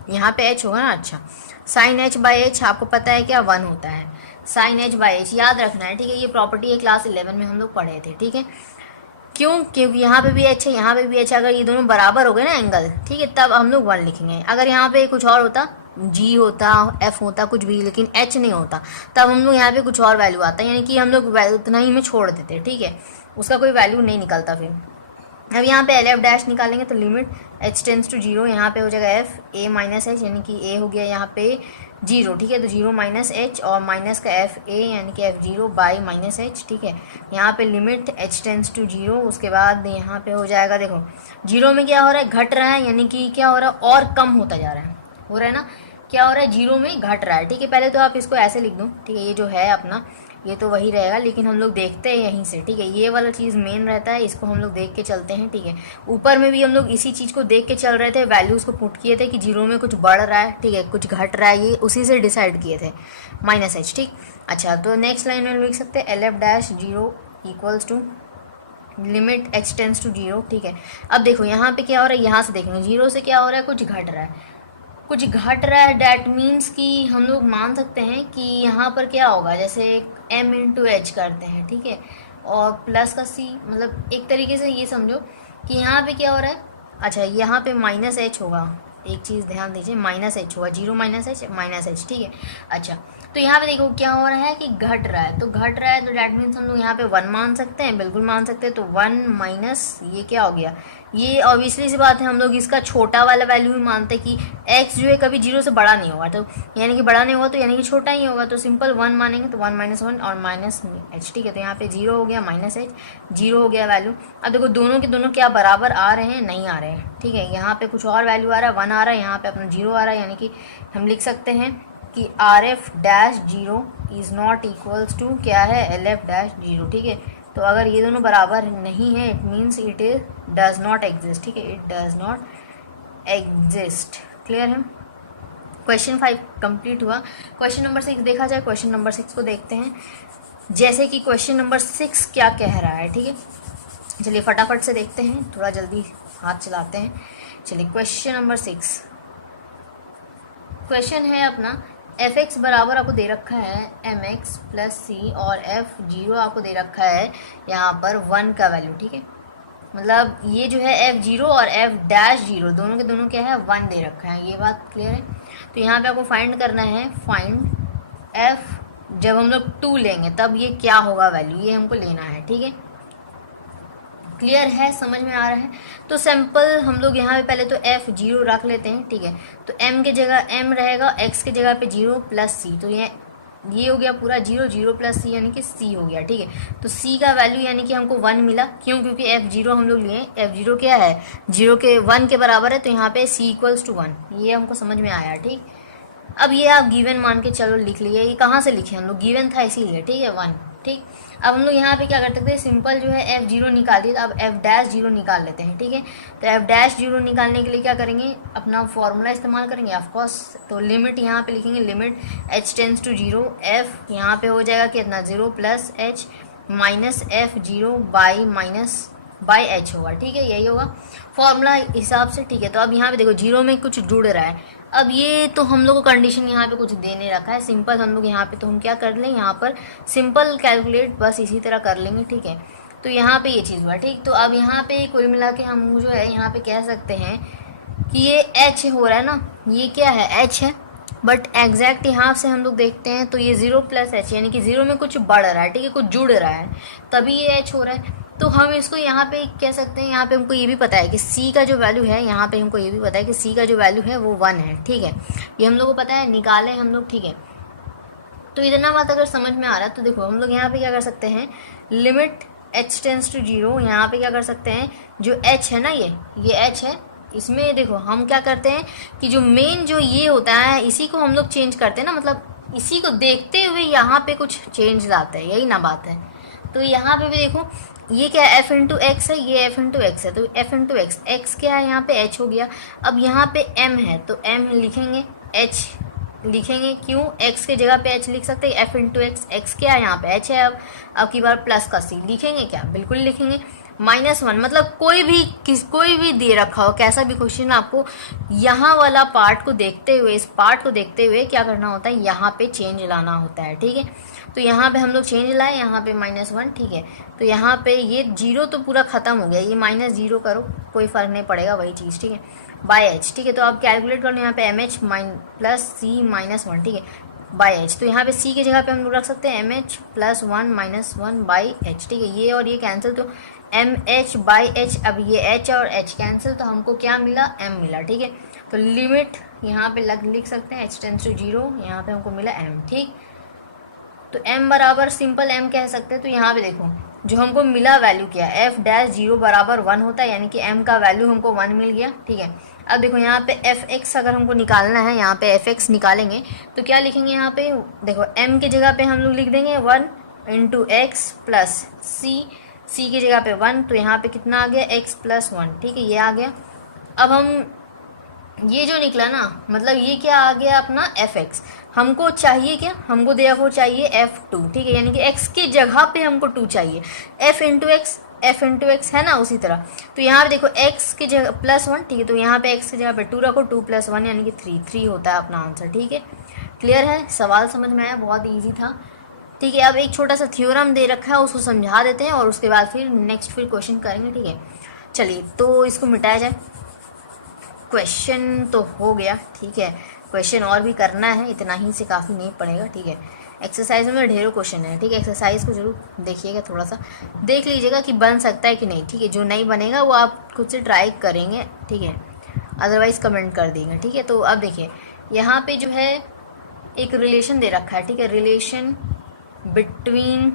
यहाँ पे h होगा ना, अच्छा। साइन h बाई एच आपको पता है क्या, 1 होता है। साइन h बाई एच याद रखना है, ठीक है। ये प्रॉपर्टी है क्लास 11 में हम लोग पढ़े थे, ठीक है। क्यों, क्योंकि यहाँ पे भी h है, यहाँ पे भी h है। अगर ये दोनों बराबर हो गए ना एंगल, ठीक है, तब हम लोग 1 लिखेंगे। अगर यहाँ पे कुछ और होता, g होता, f होता, कुछ भी, लेकिन h नहीं होता, तब हम लोग यहाँ पे कुछ और वैल्यू आता, यानी कि हम लोग उतना ही में छोड़ देते, ठीक है, उसका कोई वैल्यू नहीं निकलता फिर। अब यहाँ पे LF डैश निकालेंगे तो लिमिट h टेंस टू 0, यहाँ पे हो जाएगा f a माइनस एच, यानी कि a हो गया यहाँ पे 0, ठीक है। तो 0 माइनस एच और माइनस का f a, यानी कि f0 बाई माइनस एच, ठीक है। यहाँ पे लिमिट h टेंस टू 0, उसके बाद यहाँ पे हो जाएगा, देखो 0 में क्या हो रहा है, घट रहा है, यानी कि क्या हो रहा है, और कम होता जा रहा है, हो रहा है ना, क्या हो रहा है, 0 में घट रहा है, ठीक है। पहले तो आप इसको ऐसे लिख दो, ठीक है, ये जो है अपना ये तो वही रहेगा, लेकिन हम लोग देखते हैं यहीं से, ठीक है। ये वाला चीज़ मेन रहता है, इसको हम लोग देख के चलते हैं, ठीक है। ऊपर में भी हम लोग इसी चीज़ को देख के चल रहे थे, वैल्यूज़ को पुट किए थे कि 0 में कुछ बढ़ रहा है, ठीक है, कुछ घट रहा है, ये उसी से डिसाइड किए थे, -h, ठीक। अच्छा, तो नेक्स्ट लाइन में लिख सकते हैं LF dash 0 equals to limit h tends to 0, ठीक है। अब देखो यहाँ पे क्या हो रहा है, यहाँ से देखेंगे 0 से क्या हो रहा है, कुछ घट रहा है, कुछ घट रहा है। डैट मीन्स कि हम लोग मान सकते हैं कि यहाँ पर क्या होगा, जैसे m इंटू एच करते हैं, ठीक है, और प्लस का c, मतलब एक तरीके से ये समझो कि यहाँ पे क्या हो रहा है, अच्छा यहाँ पे -h होगा, एक चीज़ ध्यान दीजिए, -h होगा, 0 माइनस h, ठीक है। अच्छा, तो यहाँ पे देखो क्या हो रहा है कि घट रहा है, तो घट रहा है, तो डैट मीन्स हम लोग यहाँ पे 1 मान सकते हैं, बिल्कुल मान सकते हैं। तो 1 माइनस ये क्या हो गया, ये ऑब्वियसली सी बात है, हम लोग इसका छोटा वाला वैल्यू भी मानते हैं कि x जो है कभी 0 से बड़ा नहीं होगा, तो यानी कि बड़ा नहीं होगा तो यानी कि छोटा ही होगा, तो सिंपल 1 मानेंगे, तो 1 - 1 और -h, ठीक है। तो यहाँ पे 0 हो गया, -h 0 हो गया वैल्यू। अब देखो दोनों के दोनों क्या बराबर आ रहे हैं, नहीं आ रहे हैं, ठीक है। यहाँ पे कुछ और वैल्यू आ रहा है, 1 आ रहा है, यहाँ पे अपना 0 आ रहा है, यानी कि हम लिख सकते हैं कि RF dash 0 is not equals to क्या है, LF डैश 0, ठीक है। तो अगर ये दोनों बराबर नहीं है, it means it does not exist, ठीक है, it does not exist. Clear है। क्वेश्चन 5 कंप्लीट हुआ। क्वेश्चन नंबर 6 देखा जाए, क्वेश्चन नंबर 6 को देखते हैं, जैसे कि क्वेश्चन नंबर 6 क्या कह रहा है, ठीक है। चलिए फटाफट से देखते हैं, थोड़ा जल्दी हाथ चलाते हैं। चलिए क्वेश्चन नंबर 6, क्वेश्चन है अपना f(x) बराबर आपको दे रखा है mx प्लस c, और f0 आपको दे रखा है यहाँ पर 1 का वैल्यू, ठीक है। मतलब ये जो है f0 और f डैश 0 दोनों के दोनों क्या है, 1 दे रखा है, ये बात क्लियर है। तो यहाँ पे आपको फाइंड करना है, फाइंड f, जब हम लोग 2 लेंगे तब ये क्या होगा वैल्यू, ये हमको लेना है, ठीक है। क्लियर है, समझ में आ रहा है। तो सिंपल हम लोग यहाँ पे पहले तो f0 रख लेते हैं, ठीक है। तो m के जगह m रहेगा, x के जगह पे 0 प्लस c, तो ये हो गया पूरा 0, 0 प्लस c यानी कि c हो गया, ठीक है। तो c का वैल्यू यानी कि हमको 1 मिला, क्यों, क्योंकि f0 हम लोग लिए, f0 क्या है, 0 के 1 के बराबर है, तो यहाँ पे c इक्वल्स टू 1, ये हमको समझ में आया, ठीक। अब ये आप गिवन मान के चलो लिख लिए, ये कहाँ से लिखे हम लोग, गिवन था इसीलिए, ठीक है, 1, ठीक। अब हम लोग यहाँ पे क्या कर सकते हैं, सिंपल जो है f0 निकाल दिए, अब f डैश 0 निकाल लेते हैं, ठीक है। तो f डैश 0 निकालने के लिए क्या करेंगे, अपना फॉर्मूला इस्तेमाल करेंगे ऑफकोर्स। तो लिमिट यहाँ पे लिखेंगे, limit h tends to 0, f यहाँ पे हो जाएगा कितना 0 plus h, minus F zero by H होगा, ठीक है, यही होगा फॉर्मूला हिसाब से, ठीक है। तो अब यहाँ पे देखो जीरो में कुछ जुड़ रहा है, अब ये तो हम लोग को कंडीशन यहाँ पे कुछ देने रखा है, सिंपल हम लोग यहाँ पे तो हम क्या कर लें, यहाँ पर सिंपल कैलकुलेट बस इसी तरह कर लेंगे, ठीक है। तो यहाँ पे ये चीज़ हुआ, ठीक। तो अब यहाँ पे कुल मिला के हम जो है यहाँ पे कह सकते हैं कि ये एच हो रहा है ना, ये क्या है, एच है, बट एग्जैक्ट यहाँ से हम लोग देखते हैं तो ये जीरो प्लस एच, यानी कि जीरो में कुछ बढ़ रहा है, ठीक है, कुछ जुड़ रहा है, तभी ये एच हो रहा है। तो हम इसको यहाँ पे कह सकते हैं, यहाँ पे हमको ये भी पता है कि सी का जो वैल्यू है, यहाँ पे हमको ये भी पता है कि सी का जो वैल्यू है वो 1 है, ठीक है, ये हम लोग को पता है, निकाले हम लोग, ठीक है। तो इतना बात अगर समझ में आ रहा है तो देखो हम लोग यहाँ पे क्या कर सकते हैं, limit h tends to zero, यहाँ पे क्या कर सकते हैं, जो h है ना, ये h है, इसमें देखो हम क्या करते हैं कि जो मेन जो ये होता है इसी को हम लोग चेंज करते हैं ना, मतलब इसी को देखते हुए यहाँ पे कुछ चेंज लाते हैं, यही ना बात है। तो यहाँ पे भी देखो ये क्या है, f इंटू एक्स है, ये f इंटू एक्स है, तो f इंटू एक्स, एक्स क्या है यहाँ पे h हो गया। अब यहाँ पे m है तो m लिखेंगे, h लिखेंगे, क्यों, x के जगह पे h लिख सकते हैं, f इंटू एक्स, एक्स क्या है यहाँ पे h है। अब की बार प्लस का c लिखेंगे क्या, बिल्कुल लिखेंगे। -1 मतलब कोई भी दे रखा हो, कैसा भी क्वेश्चन, आपको यहाँ वाला पार्ट को देखते हुए, इस पार्ट को देखते हुए क्या करना होता है, यहाँ पे चेंज लाना होता है, ठीक है। तो यहाँ पे हम लोग चेंज लाए, यहाँ पे -1, ठीक है। तो यहाँ पे ये जीरो तो पूरा ख़त्म हो गया, ये -0 करो, कोई फ़र्क नहीं पड़ेगा, वही चीज़, ठीक है, बाई एच, ठीक है। तो अब कैलकुलेट करना, यहाँ पे एम एच प्लस सी -1, ठीक है, बाई एच। तो यहाँ पे सी की जगह पे हम लोग रख सकते हैं M H plus 1 -1 by H, ठीक है, ये और ये कैंसिल, तो एम एच बाई एच, अब ये एच और एच कैंसिल, तो हमको क्या मिला, एम मिला, ठीक है। तो लिमिट यहाँ पे लिख सकते हैं h टेंस टू जीरो, यहाँ पे हमको मिला m, ठीक। तो m बराबर सिंपल m कह सकते हैं। तो यहाँ पे देखो जो हमको मिला वैल्यू क्या है, f डैश 0 बराबर 1 होता है, यानी कि m का वैल्यू हमको 1 मिल गया, ठीक है। अब देखो यहाँ पे fx अगर हमको निकालना है, यहाँ पे fx निकालेंगे तो क्या लिखेंगे, यहाँ पे देखो m की जगह पे हम लोग लिख देंगे 1 इंटू एक्स प्लस सी की जगह पे 1, तो यहाँ पे कितना आ गया, x प्लस 1, ठीक है, ये आ गया। अब हम ये जो निकला ना, मतलब ये क्या आ गया अपना fx, हमको चाहिए क्या, हमको therefore चाहिए f2, ठीक है, यानी कि x की जगह पे हमको 2 चाहिए, f इंटू एक्स है ना, उसी तरह। तो यहाँ पे देखो x की जगह +1, ठीक है, तो यहाँ पे x की जगह पे 2 रखो, 2 + 1 यानी कि 3 होता है अपना आंसर, ठीक है। क्लियर है, सवाल समझ में आया, बहुत ईजी था, ठीक है। अब एक छोटा सा थ्योरम दे रखा है, उसको समझा देते हैं और उसके बाद फिर क्वेश्चन करेंगे, ठीक है। चलिए तो इसको मिटाया जाए, क्वेश्चन तो हो गया, ठीक है, क्वेश्चन और भी करना है, इतना ही से काफ़ी नहीं पड़ेगा, ठीक है। एक्सरसाइज में ढेरों क्वेश्चन है, ठीक है, एक्सरसाइज को जरूर देखिएगा, थोड़ा सा देख लीजिएगा कि बन सकता है कि नहीं, ठीक है। जो नहीं बनेगा वो आप खुद से ट्राई करेंगे, ठीक है, अदरवाइज़ कमेंट कर देंगे, ठीक है। तो अब देखिए यहाँ पे जो है एक रिलेशन दे रखा है, ठीक है, रिलेशन बिटवीन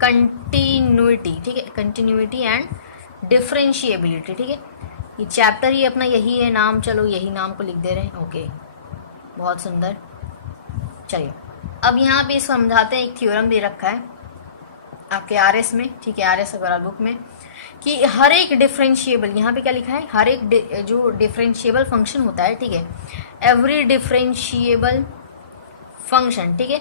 कंटिन्यूटी, ठीक है, कंटिन्यूटी एंड डिफरेंशिएबिलिटी, ठीक है। ये चैप्टर ही अपना यही है नाम, चलो यही नाम को लिख दे रहे हैं, ओके, बहुत सुंदर। चलिए अब यहाँ पे समझाते हैं, एक थ्योरम दे रखा है आपके आरएस में, ठीक है, आरएस वगैरह बुक में, कि हर एक डिफरेंशिएबल, यहाँ पे क्या लिखा है, हर एक जो डिफरेंशिएबल फंक्शन होता है, ठीक है, एवरी डिफरेंशिएबल फंक्शन, ठीक है,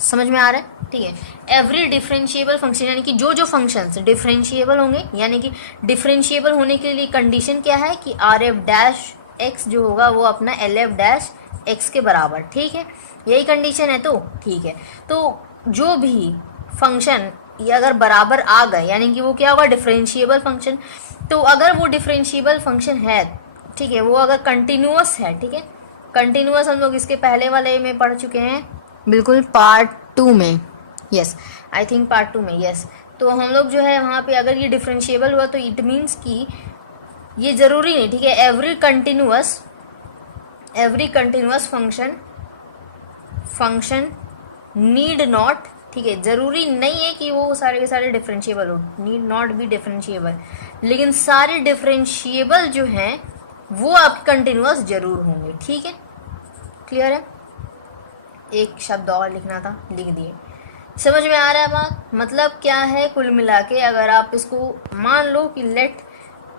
समझ में आ रहा है, ठीक है। एवरी डिफरेंशिएबल फंक्शन यानी कि जो जो फंक्शंस डिफरेंशिएबल होंगे, यानी कि डिफरेंशिएबल होने के लिए कंडीशन क्या है कि आर एफ डैश एक्स जो होगा वो अपना एल एफ डैश एक्स के बराबर, ठीक है, यही कंडीशन है, तो ठीक है। तो जो भी फंक्शन ये अगर बराबर आ गए, यानी कि वो क्या होगा, डिफरेंशिएबल फंक्शन। तो अगर वो डिफरेंशिएबल फंक्शन है, ठीक है, वो अगर कंटिन्यूअस है, ठीक है, कंटिन्यूअस हम लोग इसके पहले वाले में पढ़ चुके हैं, बिल्कुल पार्ट 2 में, यस, आई थिंक पार्ट 2 में, यस। तो हम लोग जो है वहाँ पे अगर ये डिफरेंशिएबल हुआ तो इट मीन्स कि ये ज़रूरी नहीं, ठीक है, every continuous function need not, ठीक है, ज़रूरी नहीं है कि वो सारे के सारे डिफरेंशिएबल हो, नीड नॉट बी डिफरेंशिएबल, लेकिन सारे डिफरेंशिएबल जो हैं वो आपके कंटिन्यूअस जरूर होंगे, ठीक है, क्लियर है। एक शब्द और लिखना था, लिख दिए, समझ में आ रहा है बात, मतलब क्या है, कुल मिला के अगर आप इसको मान लो कि लेट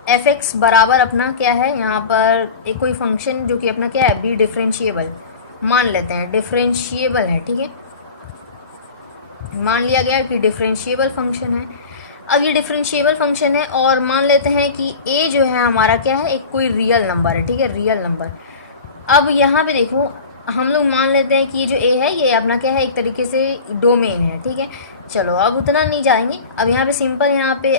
एफ एक्स बराबर अपना क्या है, यहाँ पर एक कोई फंक्शन जो कि अपना क्या है, बी डिफरेंशिएबल मान लेते हैं, डिफरेंशिएबल है, ठीक है, मान लिया गया कि डिफरेंशिएबल फंक्शन है। अब ये डिफरेंशिएबल फंक्शन है और मान लेते हैं कि a जो है हमारा क्या है, एक कोई रियल नंबर है, ठीक है, रियल नंबर। अब यहाँ पे देखो हम लोग मान लेते हैं कि ये जो a है ये अपना क्या है, एक तरीके से डोमेन है, ठीक है। चलो अब उतना नहीं जाएंगे, अब यहाँ पे सिंपल यहाँ पे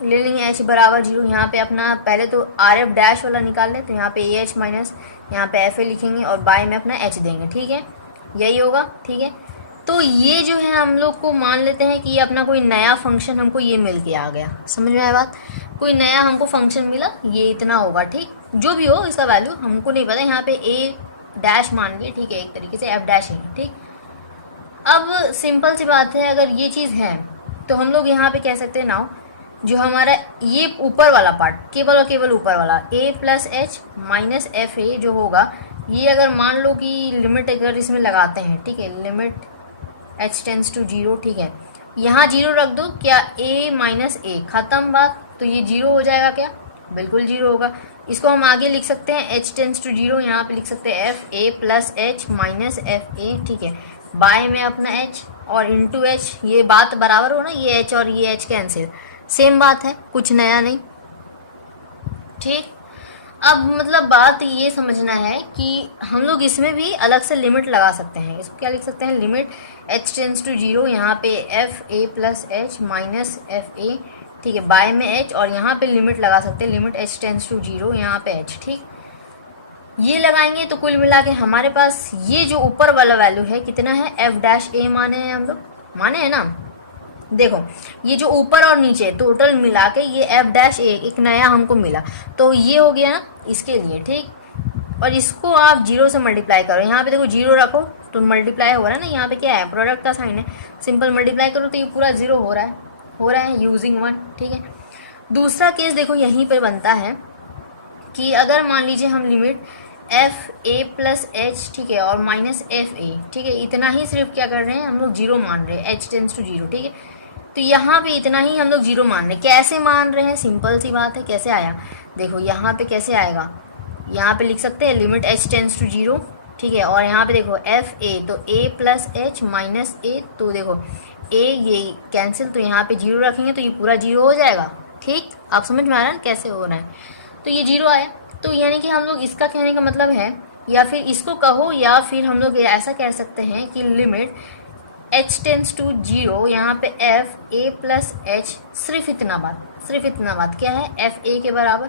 ले लेंगे h बराबर 0। यहाँ पे अपना पहले तो आर एफ डैश वाला निकाल लें, तो यहाँ पे ए एच माइनस यहाँ पे एफ ए लिखेंगे और बाय में अपना h देंगे, ठीक है, यही होगा, ठीक है। तो ये जो है हम लोग को मान लेते हैं कि ये अपना कोई नया फंक्शन हमको ये मिल के आ गया। समझ में आया बात, कोई नया हमको फंक्शन मिला, ये इतना होगा, ठीक, जो भी हो इसका वैल्यू हमको नहीं पता, यहाँ पे ए डैश मान लिया, ठीक है, एक तरीके से एफ डैश है, ठीक। अब सिंपल सी बात है, अगर ये चीज़ है तो हम लोग यहाँ पे कह सकते हैं नाउ जो हमारा ये ऊपर वाला पार्ट, केवल और केवल ऊपर वाला a plus h minus F ए जो होगा, ये अगर मान लो कि लिमिट अगर इसमें लगाते हैं, ठीक है, लिमिट h टेंस टू 0, ठीक है, यहाँ 0 रख दो, क्या a माइनस ए, ख़त्म बात। तो ये 0 हो जाएगा क्या, बिल्कुल 0 होगा। इसको हम आगे लिख सकते हैं h टेंस टू 0, यहाँ पे लिख सकते हैं F A plus h minus F ए, ठीक है, बाय में अपना h और इंटू एच, ये बात बराबर हो ना, ये h और ये h कैंसिल, सेम बात है, कुछ नया नहीं, ठीक। अब मतलब बात ये समझना है कि हम लोग इसमें भी अलग से लिमिट लगा सकते हैं। इसको क्या लिख सकते हैं, लिमिट h टेंस टू 0, यहाँ पे F A plus h minus F ए, ठीक है, बाय में h और यहाँ पे लिमिट लगा सकते हैं, लिमिट h टेंस टू 0, यहाँ पे h, ठीक। ये लगाएंगे तो कुल मिला के हमारे पास ये जो ऊपर वाला वैल्यू है कितना है, एफ डैश ए माने हैं हम लोग, माने हैं ना। देखो ये जो ऊपर और नीचे टोटल मिला के ये एफ डैश ए एक नया हमको मिला, तो ये हो गया ना इसके लिए, ठीक। और इसको आप 0 से मल्टीप्लाई करो, यहाँ पे देखो 0 रखो तो मल्टीप्लाई हो रहा है ना, यहाँ पे क्या है, प्रोडक्ट का साइन है, सिंपल मल्टीप्लाई करो तो ये पूरा 0 हो रहा है यूजिंग 1, ठीक है। दूसरा केस देखो यहीं पर बनता है कि अगर मान लीजिए हम limit F A plus H, ठीक है, और माइनस एफ ए, ठीक है, इतना ही सिर्फ क्या कर रहे हैं हम लोग 0 मान रहे हैं, h टेंस टू 0, ठीक है। तो यहाँ पे इतना ही हम लोग 0 मान रहे हैं। कैसे मान रहे हैं, सिंपल सी बात है, कैसे आया देखो, यहाँ पे कैसे आएगा, यहाँ पे लिख सकते हैं लिमिट h टेंस टू 0, ठीक है, और यहाँ पे देखो एफ ए, तो a प्लस एच माइनस ए, तो देखो a ये कैंसिल, तो यहाँ पे 0 रखेंगे तो ये पूरा 0 हो जाएगा, ठीक। आप समझ में आ रहा है कैसे हो रहा है, तो ये 0 आया। तो यानी कि हम लोग इसका कहने का मतलब है, या फिर इसको कहो, या फिर हम लोग ऐसा कह सकते हैं कि लिमिट h टेंस टू 0, यहाँ पे एफ ए प्लस एच, सिर्फ इतना बात क्या है, एफ ए के बराबर।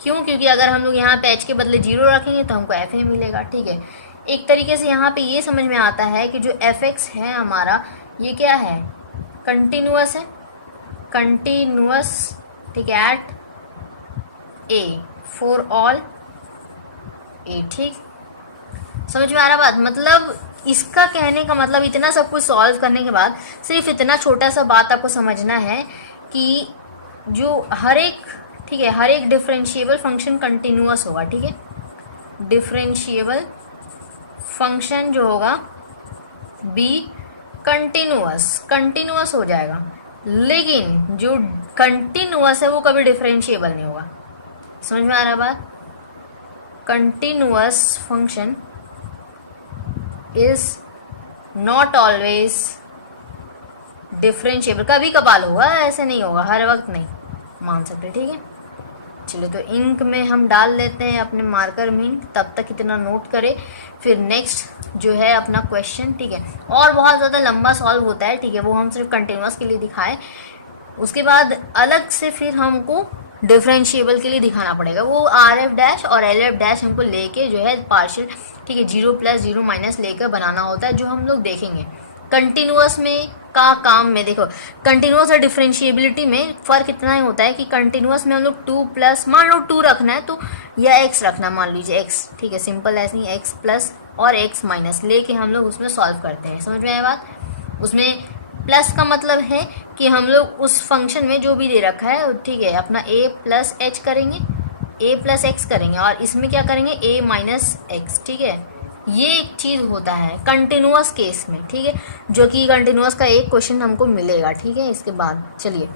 क्यों, क्योंकि अगर हम लोग यहाँ पे h के बदले 0 रखेंगे तो हमको एफ ए मिलेगा, ठीक है। एक तरीके से यहाँ पे ये समझ में आता है कि जो एफ एक्स है हमारा, ये क्या है, कंटिन्यूअस है, कंटिन्यूअस, ठीक है, एट ए फॉर ऑल ए, ठीक। समझ में आ रहा बात, मतलब इसका कहने का मतलब इतना सब कुछ सॉल्व करने के बाद सिर्फ इतना छोटा सा बात आपको समझना है कि जो हर एक, ठीक है, हर एक डिफरेंशिएबल फंक्शन कंटिन्यूअस होगा, ठीक है। डिफरेंशिएबल फंक्शन जो होगा बी कंटिन्यूअस हो जाएगा, लेकिन जो कंटिन्यूअस है वो कभी डिफरेंशिएबल नहीं होगा। समझ में आ रहा बात, continuous function is not always differentiable, कभी कभार होगा, ऐसे नहीं होगा, हर वक्त नहीं मान सकते, ठीक है। चलो तो इंक में हम डाल लेते हैं अपने मार्कर में इंक, तब तक इतना नोट करें, फिर नेक्स्ट जो है अपना क्वेश्चन, ठीक है, और बहुत ज़्यादा लंबा सॉल्व होता है, ठीक है, वो हम सिर्फ कंटिन्यूअस के लिए दिखाए, उसके बाद अलग से फिर हमको डिफरेंशिएबल के लिए दिखाना पड़ेगा, वो आर एफ डैश और एल एफ डैश हमको लेके जो है पार्शियल, ठीक है, 0 प्लस 0 माइनस लेकर बनाना होता है, जो हम लोग देखेंगे। कंटिन्यूअस में का काम में देखो, कंटिन्यूअस और डिफरेंशिएबिलिटी में फ़र्क इतना ही होता है कि कंटिन्यूअस में हम लोग 2 प्लस, मान लो 2 रखना है तो या x रखना, मान लीजिए x, ठीक है, सिंपल ऐसे ही x प्लस और x माइनस लेके हम लोग उसमें सॉल्व करते हैं। समझ में आया बात, उसमें प्लस का मतलब है कि हम लोग उस फंक्शन में जो भी दे रखा है, ठीक है, अपना a प्लस एच करेंगे, a प्लस एक्स करेंगे, और इसमें क्या करेंगे a माइनस एक्स, ठीक है। ये एक चीज़ होता है कंटिन्यूअस केस में, ठीक है, जो कि कंटिन्यूअस का एक क्वेश्चन हमको मिलेगा, ठीक है। इसके बाद चलिए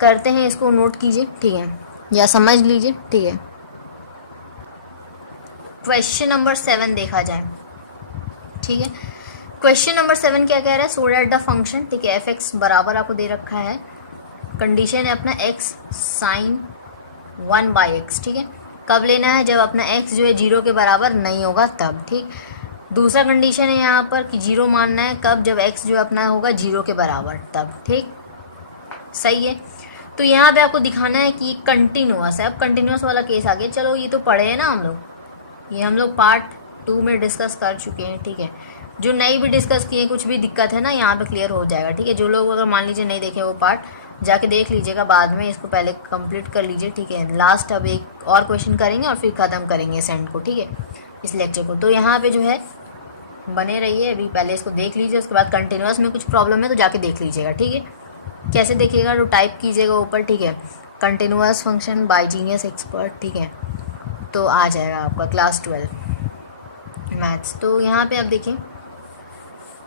करते हैं, इसको नोट कीजिए, ठीक है, या समझ लीजिए, ठीक है। क्वेश्चन नंबर 7 देखा जाए, ठीक है। क्वेश्चन नंबर 7 क्या कह रहा है, सो दैट द फंक्शन, ठीक है, एफ एक्स बराबर आपको दे रखा है, कंडीशन है अपना एक्स साइन 1/x, ठीक है। कब लेना है, जब अपना x जो है 0 के बराबर नहीं होगा तब, ठीक। दूसरा कंडीशन है यहाँ पर कि 0 मानना है कब, जब x जो है अपना होगा 0 के बराबर तब, ठीक, सही है। तो यहाँ पे आपको दिखाना है कि कंटिन्यूअस है। अब कंटिन्यूअस वाला केस आ गया, चलो ये तो पढ़े हैं ना हम लोग, ये हम लोग पार्ट 2 में डिस्कस कर चुके हैं, ठीक है। जो नहीं भी डिस्कस किए, कुछ भी दिक्कत है ना यहाँ पे क्लियर हो जाएगा, ठीक है। जो लोग अगर मान लीजिए नहीं देखे वो पार्ट, जाके देख लीजिएगा बाद में, इसको पहले कंप्लीट कर लीजिए, ठीक है। लास्ट अब एक और क्वेश्चन करेंगे और फिर ख़त्म करेंगे सेंड को, ठीक है, इस लेक्चर को। तो यहाँ पे जो है बने रहिए, अभी पहले इसको देख लीजिए, उसके बाद कंटिन्यूअस में कुछ प्रॉब्लम है तो जाके देख लीजिएगा, ठीक है। कैसे देखिएगा, तो टाइप कीजिएगा ऊपर, ठीक है, continuous function by genius expert, ठीक है, तो आ जाएगा आपका क्लास 12 मैथ्स। तो यहाँ पे आप देखिए,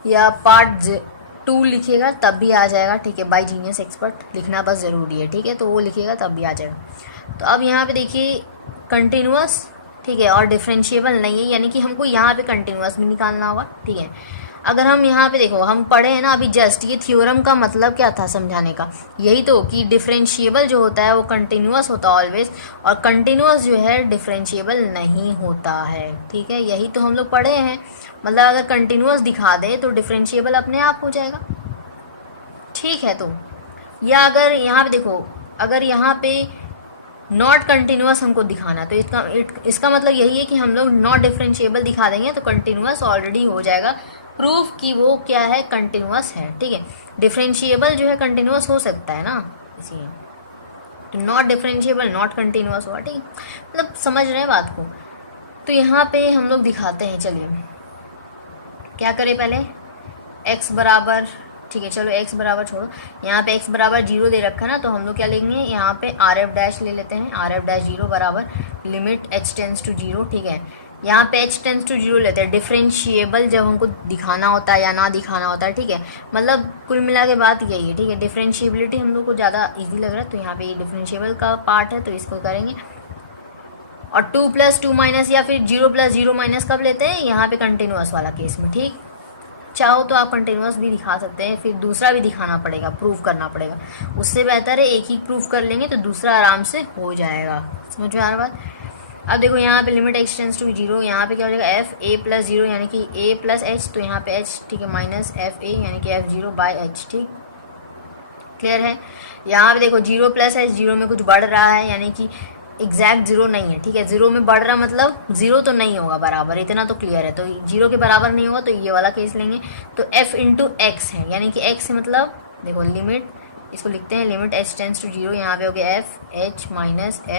या पार्ट 2 लिखिएगा तब भी आ जाएगा, ठीक है, बाय जीनियस एक्सपर्ट लिखना बस ज़रूरी है, ठीक है, तो वो लिखिएगा तब भी आ जाएगा। तो अब यहाँ पे देखिए कंटिन्यूअस, ठीक है, और डिफरेंशिएबल नहीं है, यानी कि हमको यहाँ पे कंटिन्यूअस भी निकालना होगा, ठीक है। अगर हम यहाँ पे देखो, हम पढ़े हैं ना अभी जस्ट, ये थ्योरम का मतलब क्या था समझाने का, यही तो कि डिफरेंशिएबल जो होता है वो कंटिन्यूअस होता है ऑलवेज, और कंटिन्यूअस जो है डिफरेंशिएबल नहीं होता है, ठीक है, यही तो हम लोग पढ़े हैं। मतलब अगर कंटिन्यूअस दिखा दे तो डिफरेंशिएबल अपने आप हो जाएगा, ठीक है। तो या अगर यहाँ पे देखो, अगर यहाँ पे नॉट कंटिन्यूअस हमको दिखाना, तो इसका मतलब यही है कि हम लोग नॉट डिफरेंशिएबल दिखा देंगे तो कंटिन्यूअस ऑलरेडी हो जाएगा प्रूफ कि वो क्या है, कंटिन्यूअस है, ठीक है। डिफरेंशिएबल जो है कंटिन्यूअस हो सकता है ना, इसलिए तो नॉट डिफरेंशिएबल नॉट कंटिन्यूअस हुआ, ठीक है, मतलब समझ रहे हैं बात को। तो यहाँ पे हम लोग दिखाते हैं, चलिए क्या करें पहले, x बराबर, ठीक है, चलो x बराबर छोड़ो, यहाँ पे x बराबर 0 दे रखा है ना, तो हम लोग क्या लेंगे, यहाँ पे आर एफ डैश ले लेते हैं, आर एफ डैश 0 बराबर लिमिट h टेंस टू 0, ठीक है। यहाँ पे h टेंस टू 0 लेते हैं, डिफरेंशिएबल जब हमको दिखाना होता है या ना दिखाना होता है, ठीक है, मतलब कुल मिला के बात यही है, ठीक है। डिफरेंशिएबिलिटी हम लोग को ज़्यादा ईजी लग रहा है, तो यहाँ पे ये डिफरेंशिएबल का पार्ट है तो इसको करेंगे। और 2 + 2 - या फिर 0 + 0 - कब लेते हैं, यहाँ पे कंटिन्यूअस वाला केस में, ठीक। चाहो तो आप कंटिन्यूअस भी दिखा सकते हैं, फिर दूसरा भी दिखाना पड़ेगा, प्रूफ करना पड़ेगा, उससे बेहतर है एक ही प्रूफ कर लेंगे तो दूसरा आराम से हो जाएगा, समझ में आ रहा बात। अब देखो यहाँ पे लिमिट x टेंस टू 0, यहाँ पे क्या हो जाएगा, f a + 0 यानी कि a + h, तो यहाँ पे h, ठीक है, माइनस f a यानी कि f0/h, ठीक, क्लियर है। यहाँ पे देखो 0 + h, 0 में कुछ बढ़ रहा है यानी कि एग्जैक्ट 0 नहीं है, ठीक है, 0 में बढ़ रहा मतलब 0 तो नहीं होगा बराबर, इतना तो क्लियर है, तो 0 के बराबर नहीं होगा तो ये वाला केस लेंगे। तो f × x है, यानी कि x मतलब देखो लिमिट, इसको लिखते हैं लिमिट h टेंस टू 0, यहाँ पे हो गया f h -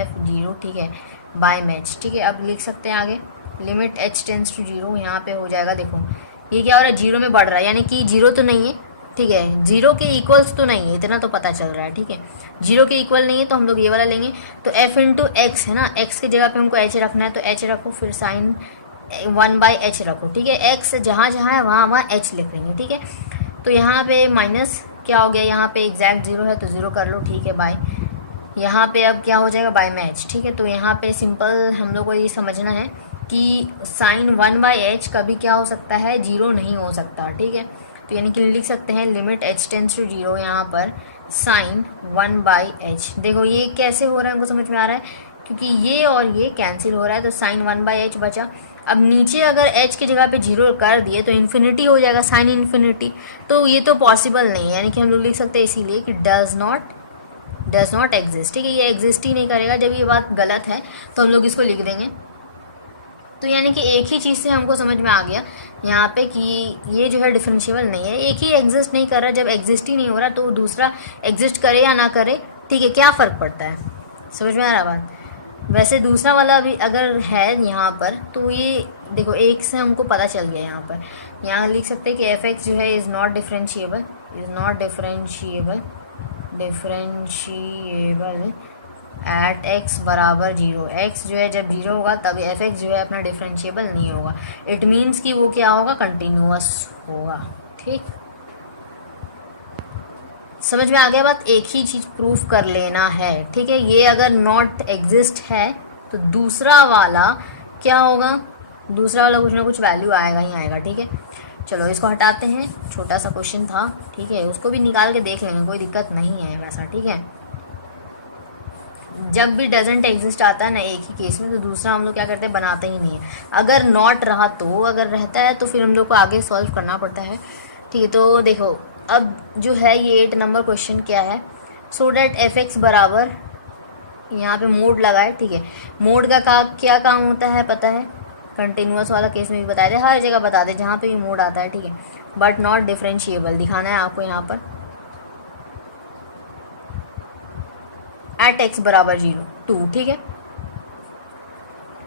f0, ठीक है, बाय मैच, ठीक है। अब लिख सकते हैं आगे लिमिट h टेंस टू 0, यहाँ पे हो जाएगा, देखो ये क्या हो रहा है, 0 में बढ़ रहा है यानी कि 0 तो नहीं है, ठीक है, 0 के इक्वल्स तो नहीं है, इतना तो पता चल रहा है, ठीक है, 0 के इक्वल नहीं है तो हम लोग ये वाला लेंगे। तो f × x है ना, x की जगह पे हमको h रखना है तो h रखो, फिर साइन 1/h रखो, ठीक है, x जहाँ जहाँ है वहाँ वहाँ h लिख लेंगे, ठीक है। तो यहाँ पे माइनस क्या हो गया, यहाँ पे एग्जैक्ट 0 है तो 0 कर लो, ठीक है, बाय, यहाँ पे अब क्या हो जाएगा, बाय मैच, ठीक है। तो यहाँ पे सिंपल हम लोग को ये समझना है कि साइन 1/h कभी क्या हो सकता है, 0 नहीं हो सकता, ठीक है। तो यानी कि लिख सकते हैं लिमिट h टेंस टू 0, यहाँ पर साइन 1/h, देखो ये कैसे हो रहा है हमको समझ में आ रहा है, क्योंकि ये और ये कैंसिल हो रहा है तो साइन 1/h बचा। अब नीचे अगर h की जगह पे 0 कर दिए तो इन्फिनिटी हो जाएगा, साइन इन्फिनिटी, तो ये तो पॉसिबल नहीं है, यानी कि हम लोग लिख सकते हैं इसीलिए कि डज नॉट एग्जिस्ट, ठीक है, ये एग्जिस्ट ही नहीं करेगा। जब ये बात गलत है तो हम लोग इसको लिख देंगे। तो यानी कि एक ही चीज़ से हमको समझ में आ गया यहाँ पे कि ये जो है डिफरेंशिएबल नहीं है, एक ही एग्जिस्ट नहीं कर रहा, जब एग्जिस्ट ही नहीं हो रहा तो दूसरा एग्जिस्ट करे या ना करे, ठीक है, क्या फ़र्क पड़ता है, समझ में आ रहा बात। वैसे दूसरा वाला भी अगर है यहाँ पर तो ये देखो एक से हमको पता चल गया, यहाँ पर यहाँ लिख सकते हैं कि एफ एक्स जो है is not differentiable eight x बराबर 0, x जो है जब 0 होगा तब एफ एक्स जो है अपना डिफरेंशिएबल नहीं होगा, इट मीन्स कि वो क्या होगा, कंटिन्यूअस होगा, ठीक, समझ में आ गया बात। एक ही चीज़ प्रूफ कर लेना है, ठीक है, ये अगर नॉट एग्जिस्ट है तो दूसरा वाला क्या होगा, दूसरा वाला कुछ ना कुछ वैल्यू आएगा ही आएगा, ठीक है। चलो इसको हटाते हैं, छोटा सा क्वेश्चन था, ठीक है, उसको भी निकाल के देख लेंगे, कोई दिक्कत नहीं है वैसा, ठीक है। जब भी डजेंट एग्जिस्ट आता है ना एक ही केस में, तो दूसरा हम लोग क्या करते हैं, बनाते ही नहीं है। अगर नॉट रहा तो, अगर रहता है तो फिर हम लोग को आगे सॉल्व करना पड़ता है, ठीक है। तो देखो अब जो है ये 8 नंबर क्वेश्चन क्या है, सो डैट एफ एक्स बराबर, यहाँ पे मोड लगा है, ठीक है। मोड का क्या काम होता है पता है, कंटिन्यूअस वाला केस में भी बताया था, हर जगह बता दे जहाँ पे भी मोड आता है, ठीक है। बट नॉट डिफरेंशिएबल दिखाना है आपको यहाँ पर, एट एक्स बराबर 0 2, ठीक है।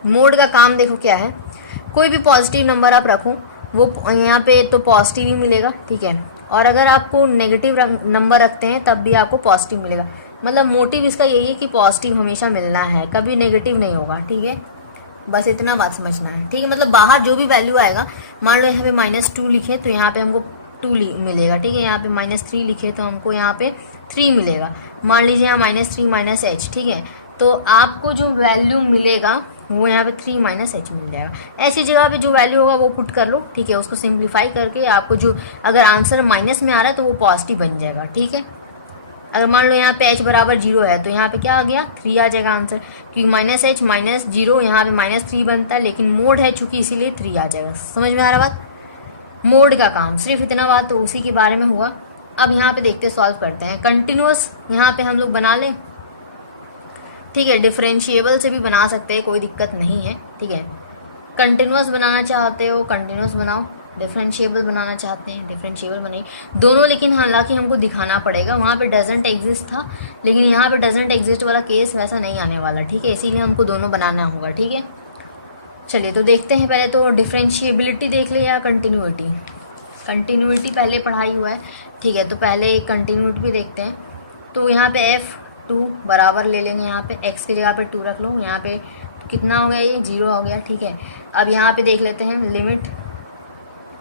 मोड का काम देखो क्या है, कोई भी पॉजिटिव नंबर आप रखो वो यहाँ पे तो पॉजिटिव ही मिलेगा, ठीक है। और अगर आपको नेगेटिव नंबर रखते हैं तब भी आपको पॉजिटिव मिलेगा। मतलब मोटिव इसका यही है कि पॉजिटिव हमेशा मिलना है, कभी नेगेटिव नहीं होगा, ठीक है। बस इतना बात समझना है, ठीक है। मतलब बाहर जो भी वैल्यू आएगा, मान लो यहाँ पे -2 लिखे तो यहाँ पे हमको 2 मिलेगा, ठीक है। यहाँ पे -3 लिखे तो हमको यहाँ पे 3 मिलेगा। मान लीजिए यहाँ -3 -h, ठीक है। तो आपको जो वैल्यू मिलेगा वो यहाँ पे 3 -h मिल जाएगा। ऐसी जगह पे जो वैल्यू होगा वो पुट कर लो, ठीक है। उसको सिंप्लीफाई करके आपको जो अगर आंसर माइनस में आ रहा है तो वो पॉजिटिव बन जाएगा, ठीक है। अगर मान लो यहाँ पे h बराबर 0 है तो यहाँ पे क्या आ गया, 3 आ जाएगा आंसर, क्योंकि -h -0 यहाँ पे -3 बनता है, लेकिन मोड है चूंकि इसीलिए 3 आ जाएगा। समझ में आ रहा बात, मोड का काम सिर्फ इतना बात तो उसी के बारे में हुआ। अब यहाँ पे देखते सॉल्व करते हैं। कंटिन्यूअस यहाँ पे हम लोग बना लें, ठीक है। डिफरेंशिएबल से भी बना सकते हैं, कोई दिक्कत नहीं है, ठीक है। कंटिन्यूअस बनाना चाहते हो कंटिन्यूअस बनाओ, डिफरेंशिएबल बनाना चाहते हैं डिफरेंशिएबल बनाइए, दोनों। लेकिन हालांकि हमको दिखाना पड़ेगा, वहाँ पे डजंट एग्जिस्ट था, लेकिन यहाँ पे डजंट एग्जिस्ट वाला केस वैसा नहीं आने वाला, ठीक है। इसीलिए हमको दोनों बनाना होगा, ठीक है। चलिए तो देखते हैं, पहले तो डिफरेंशिएबिलिटी देख ले या कंटिन्यूटी। कंटिन्यूटी पहले पढ़ाई हुआ है, ठीक है। तो पहले कंटिन्यूटी भी देखते हैं। तो यहाँ पे f2 बराबर ले लेंगे, यहाँ पे x की जगह पे 2 रख लो, यहाँ पे तो कितना हो गया, ये 0 हो गया, ठीक है। अब यहाँ पे देख लेते हैं लिमिट,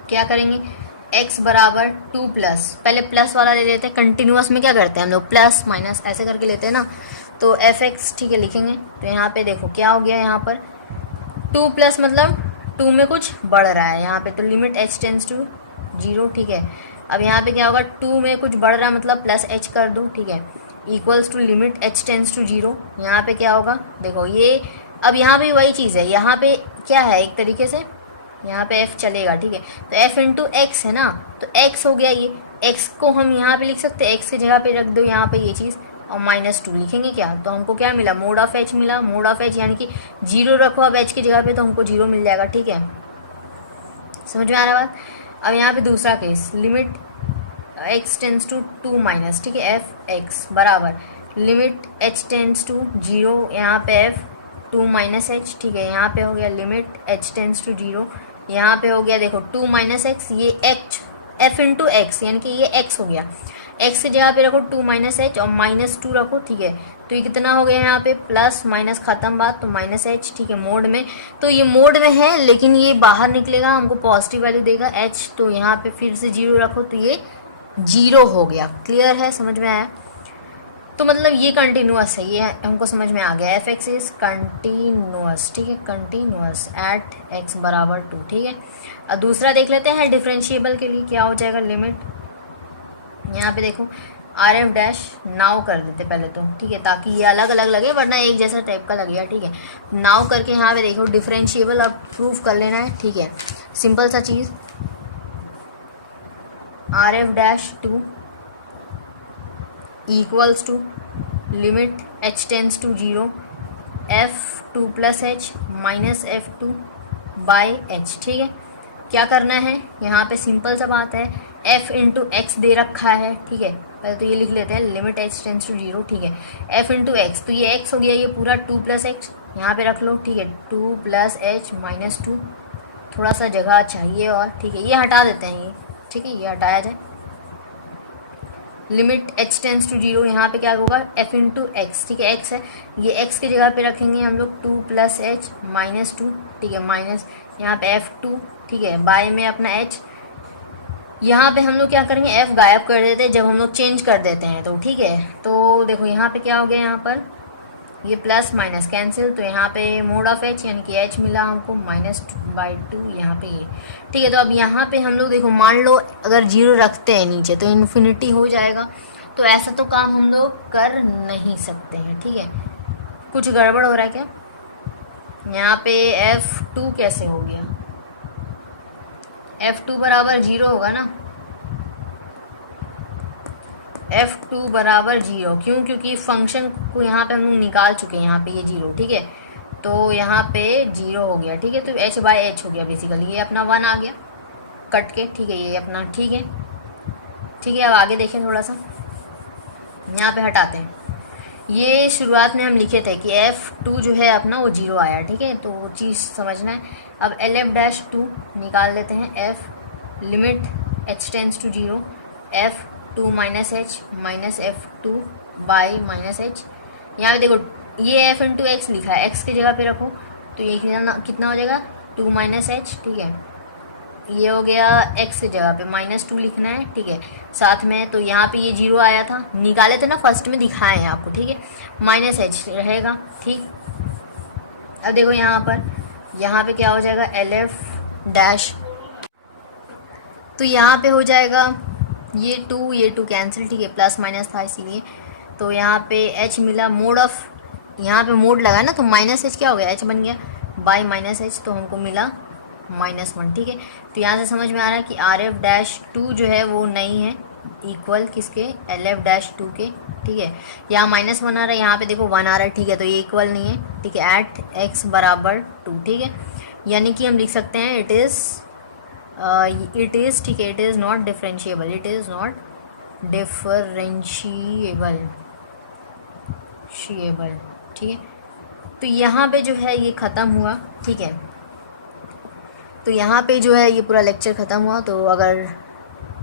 क्या करेंगे, x बराबर 2 प्लस, पहले प्लस वाला ले लेते हैं। कंटिन्यूअस में क्या करते हैं हम लोग, प्लस माइनस ऐसे करके लेते हैं ना, तो fx, ठीक है, लिखेंगे। तो यहाँ पे देखो क्या हो गया, यहाँ पर 2 प्लस मतलब 2 में कुछ बढ़ रहा है यहाँ पे, तो लिमिट h टेंस टू 0, ठीक है। अब यहाँ पे क्या होगा, 2 में कुछ बढ़ रहा है मतलब प्लस h कर दो, ठीक है, equals to limit h tends to 0। यहाँ पे क्या होगा, देखो ये अब यहाँ पे वही चीज़ है, यहाँ पे क्या है, एक तरीके से यहाँ पे f चलेगा, ठीक है। तो f इंटू एक्स है ना, तो x हो गया, ये x को हम यहाँ पे लिख सकते हैं, x की जगह पे रख दो यहाँ पे ये चीज़, और -2 लिखेंगे क्या, तो हमको क्या मिला, मोड ऑफ h मिला। मोड ऑफ h यानी कि 0 रखो अब h की जगह पे तो हमको 0 मिल जाएगा, ठीक है। समझ में आ रहा बात। अब यहाँ पे दूसरा case, limit x tends to 2 minus, ठीक है, एफ एक्स बराबर लिमिट h टेंस टू 0, यहाँ पे f 2 माइनस एच, ठीक है। यहाँ पे हो गया लिमिट h टेंस टू 0, यहाँ पे हो गया देखो 2 माइनस एक्स, ये h f इंटू एक्स यानी कि ये x हो गया, x की जगह पे रखो 2 माइनस एच और -2 रखो, ठीक है। तो ये कितना हो गया यहाँ पे, प्लस माइनस खत्म बात, तो -h, ठीक है, मोड में। तो ये मोड में है लेकिन ये बाहर निकलेगा, हमको पॉजिटिव वैल्यू देगा h, तो यहाँ पे फिर से 0 रखो तो ये 0 हो गया। क्लियर है, समझ में आया। तो मतलब ये कंटिन्यूअस है, ये हमको समझ में आ गया, एफ एक्स इज कंटिन्यूअस, ठीक है, कंटिन्यूअस एट x बराबर 2, ठीक है। अब दूसरा देख लेते हैं डिफरेंशिएबल के लिए क्या हो जाएगा, लिमिट यहाँ पे देखो आर एफ डैश नाव कर देते पहले तो, ठीक है, ताकि ये अलग अलग लगे वरना एक जैसा टाइप का लगेगा, ठीक है। नाव करके यहाँ पे देखो डिफरेंशिएबल अब प्रूव कर लेना है, ठीक है, सिंपल सा चीज़, r F dash 2 equals to limit h tends to 0 f2 plus h minus f2 by H, ठीक है। क्या करना है यहाँ पे, सिंपल सा बात है, f इंटू एक्स दे रखा है, ठीक है। पहले तो ये लिख लेते हैं लिमिट h टेंस टू 0, ठीक है, f इंटू एक्स, तो ये x हो गया, ये पूरा 2 प्लस एक्स यहाँ पे रख लो, ठीक है, 2 प्लस एच माइनस 2, थोड़ा सा जगह चाहिए और, ठीक है, ये हटा देते हैं, ये ठीक है, ये हटाया जाए। लिमिट h टेंस टू 0, यहाँ पे क्या होगा, f इंटू एक्स, ठीक है, x है, ये x की जगह पे रखेंगे हम लोग 2 प्लस एच माइनस 2, ठीक है, माइनस यहाँ पे f2, ठीक है, बाय में अपना h, यहाँ पे हम लोग क्या करेंगे, f गायब कर देते हैं जब हम लोग चेंज कर देते हैं तो, ठीक है। तो देखो यहाँ पे क्या हो गया, यहाँ पर ये प्लस माइनस कैंसिल, तो यहाँ पे मोड ऑफ एच यानी कि एच मिला हमको -/2 यहाँ पे ये, ठीक है। तो अब यहाँ पे हम लोग देखो, मान लो अगर 0 रखते हैं नीचे तो इन्फिनिटी हो जाएगा, तो ऐसा तो काम हम लोग कर नहीं सकते हैं, ठीक है। कुछ गड़बड़ हो रहा है क्या? यहाँ पे F2 कैसे हो गया? F2 बराबर 0 होगा ना, F2 बराबर 0, क्यों? क्योंकि फंक्शन को यहाँ पे हम लोग निकाल चुके हैं, यहाँ पे ये 0, ठीक है। तो यहाँ पे 0 हो गया, ठीक है। तो h/h हो गया बेसिकली, ये अपना 1 आ गया कट के, ठीक है। ये अपना ठीक है, ठीक है। अब आगे देखें थोड़ा सा, यहाँ पे हटाते हैं। ये शुरुआत में हम लिखे थे कि F2 जो है अपना वो 0 आया, ठीक है। तो वो चीज़ समझना है। अब LF-2 निकाल देते हैं। F limit h tends to 0 F2 - h -F2 by -h। यहाँ पे देखो, ये f इंटू एक्स लिखा है, x की जगह पे रखो तो ये कितना हो जाएगा 2 - h, ठीक है। ये हो गया x की जगह पे -2 लिखना है, ठीक है। साथ में तो यहाँ पे ये 0 आया था, निकाले थे ना, फर्स्ट में दिखाए हैं आपको, ठीक है। -h रहेगा, ठीक। अब देखो यहाँ पे क्या हो जाएगा, LF-, तो यहाँ पे हो जाएगा ये 2 कैंसिल, ठीक है। प्लस माइनस था इसीलिए, तो यहाँ पे h मिला, मोड ऑफ, यहाँ पे मोड लगा ना, तो -h क्या हो गया, h बन गया बाई -h, तो हमको मिला -1, ठीक है। तो यहाँ से समझ में आ रहा है कि RF-2 जो है वो नहीं है इक्वल किसके, LF-2 के, ठीक है। यहाँ -1 आ रहा है, यहाँ पे देखो 1 आ रहा है, ठीक है। तो ये इक्वल नहीं है, ठीक है, एट x बराबर 2, ठीक है। यानी कि हम लिख सकते हैं इट इज़, ठीक है, it is not differentiable, it is not differentiable, ठीक है। तो यहाँ पे जो है ये ख़त्म हुआ, ठीक है। तो यहाँ पे जो है ये पूरा लेक्चर ख़त्म हुआ। तो अगर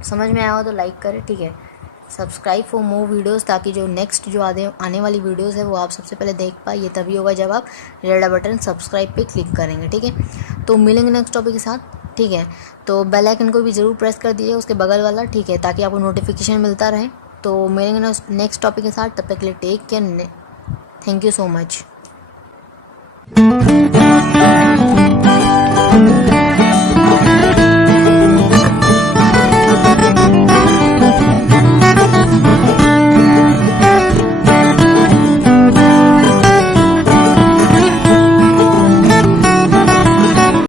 समझ में आया हो तो लाइक करें, ठीक है। सब्सक्राइब फॉर मोर वीडियोस, ताकि जो नेक्स्ट जो आने वाली वीडियोस है वो आप सबसे पहले देख पाए। ये तभी होगा जब आप रेड बटन सब्सक्राइब पे क्लिक करेंगे, ठीक है। तो मिलेंगे नेक्स्ट टॉपिक के साथ, ठीक है। तो बेल आइकन को भी ज़रूर प्रेस कर दीजिए, उसके बगल वाला, ठीक है, ताकि आपको नोटिफिकेशन मिलता रहे। तो मिलेंगे नेक्स्ट टॉपिक के साथ, तब तक के लिए take care, thank you so much.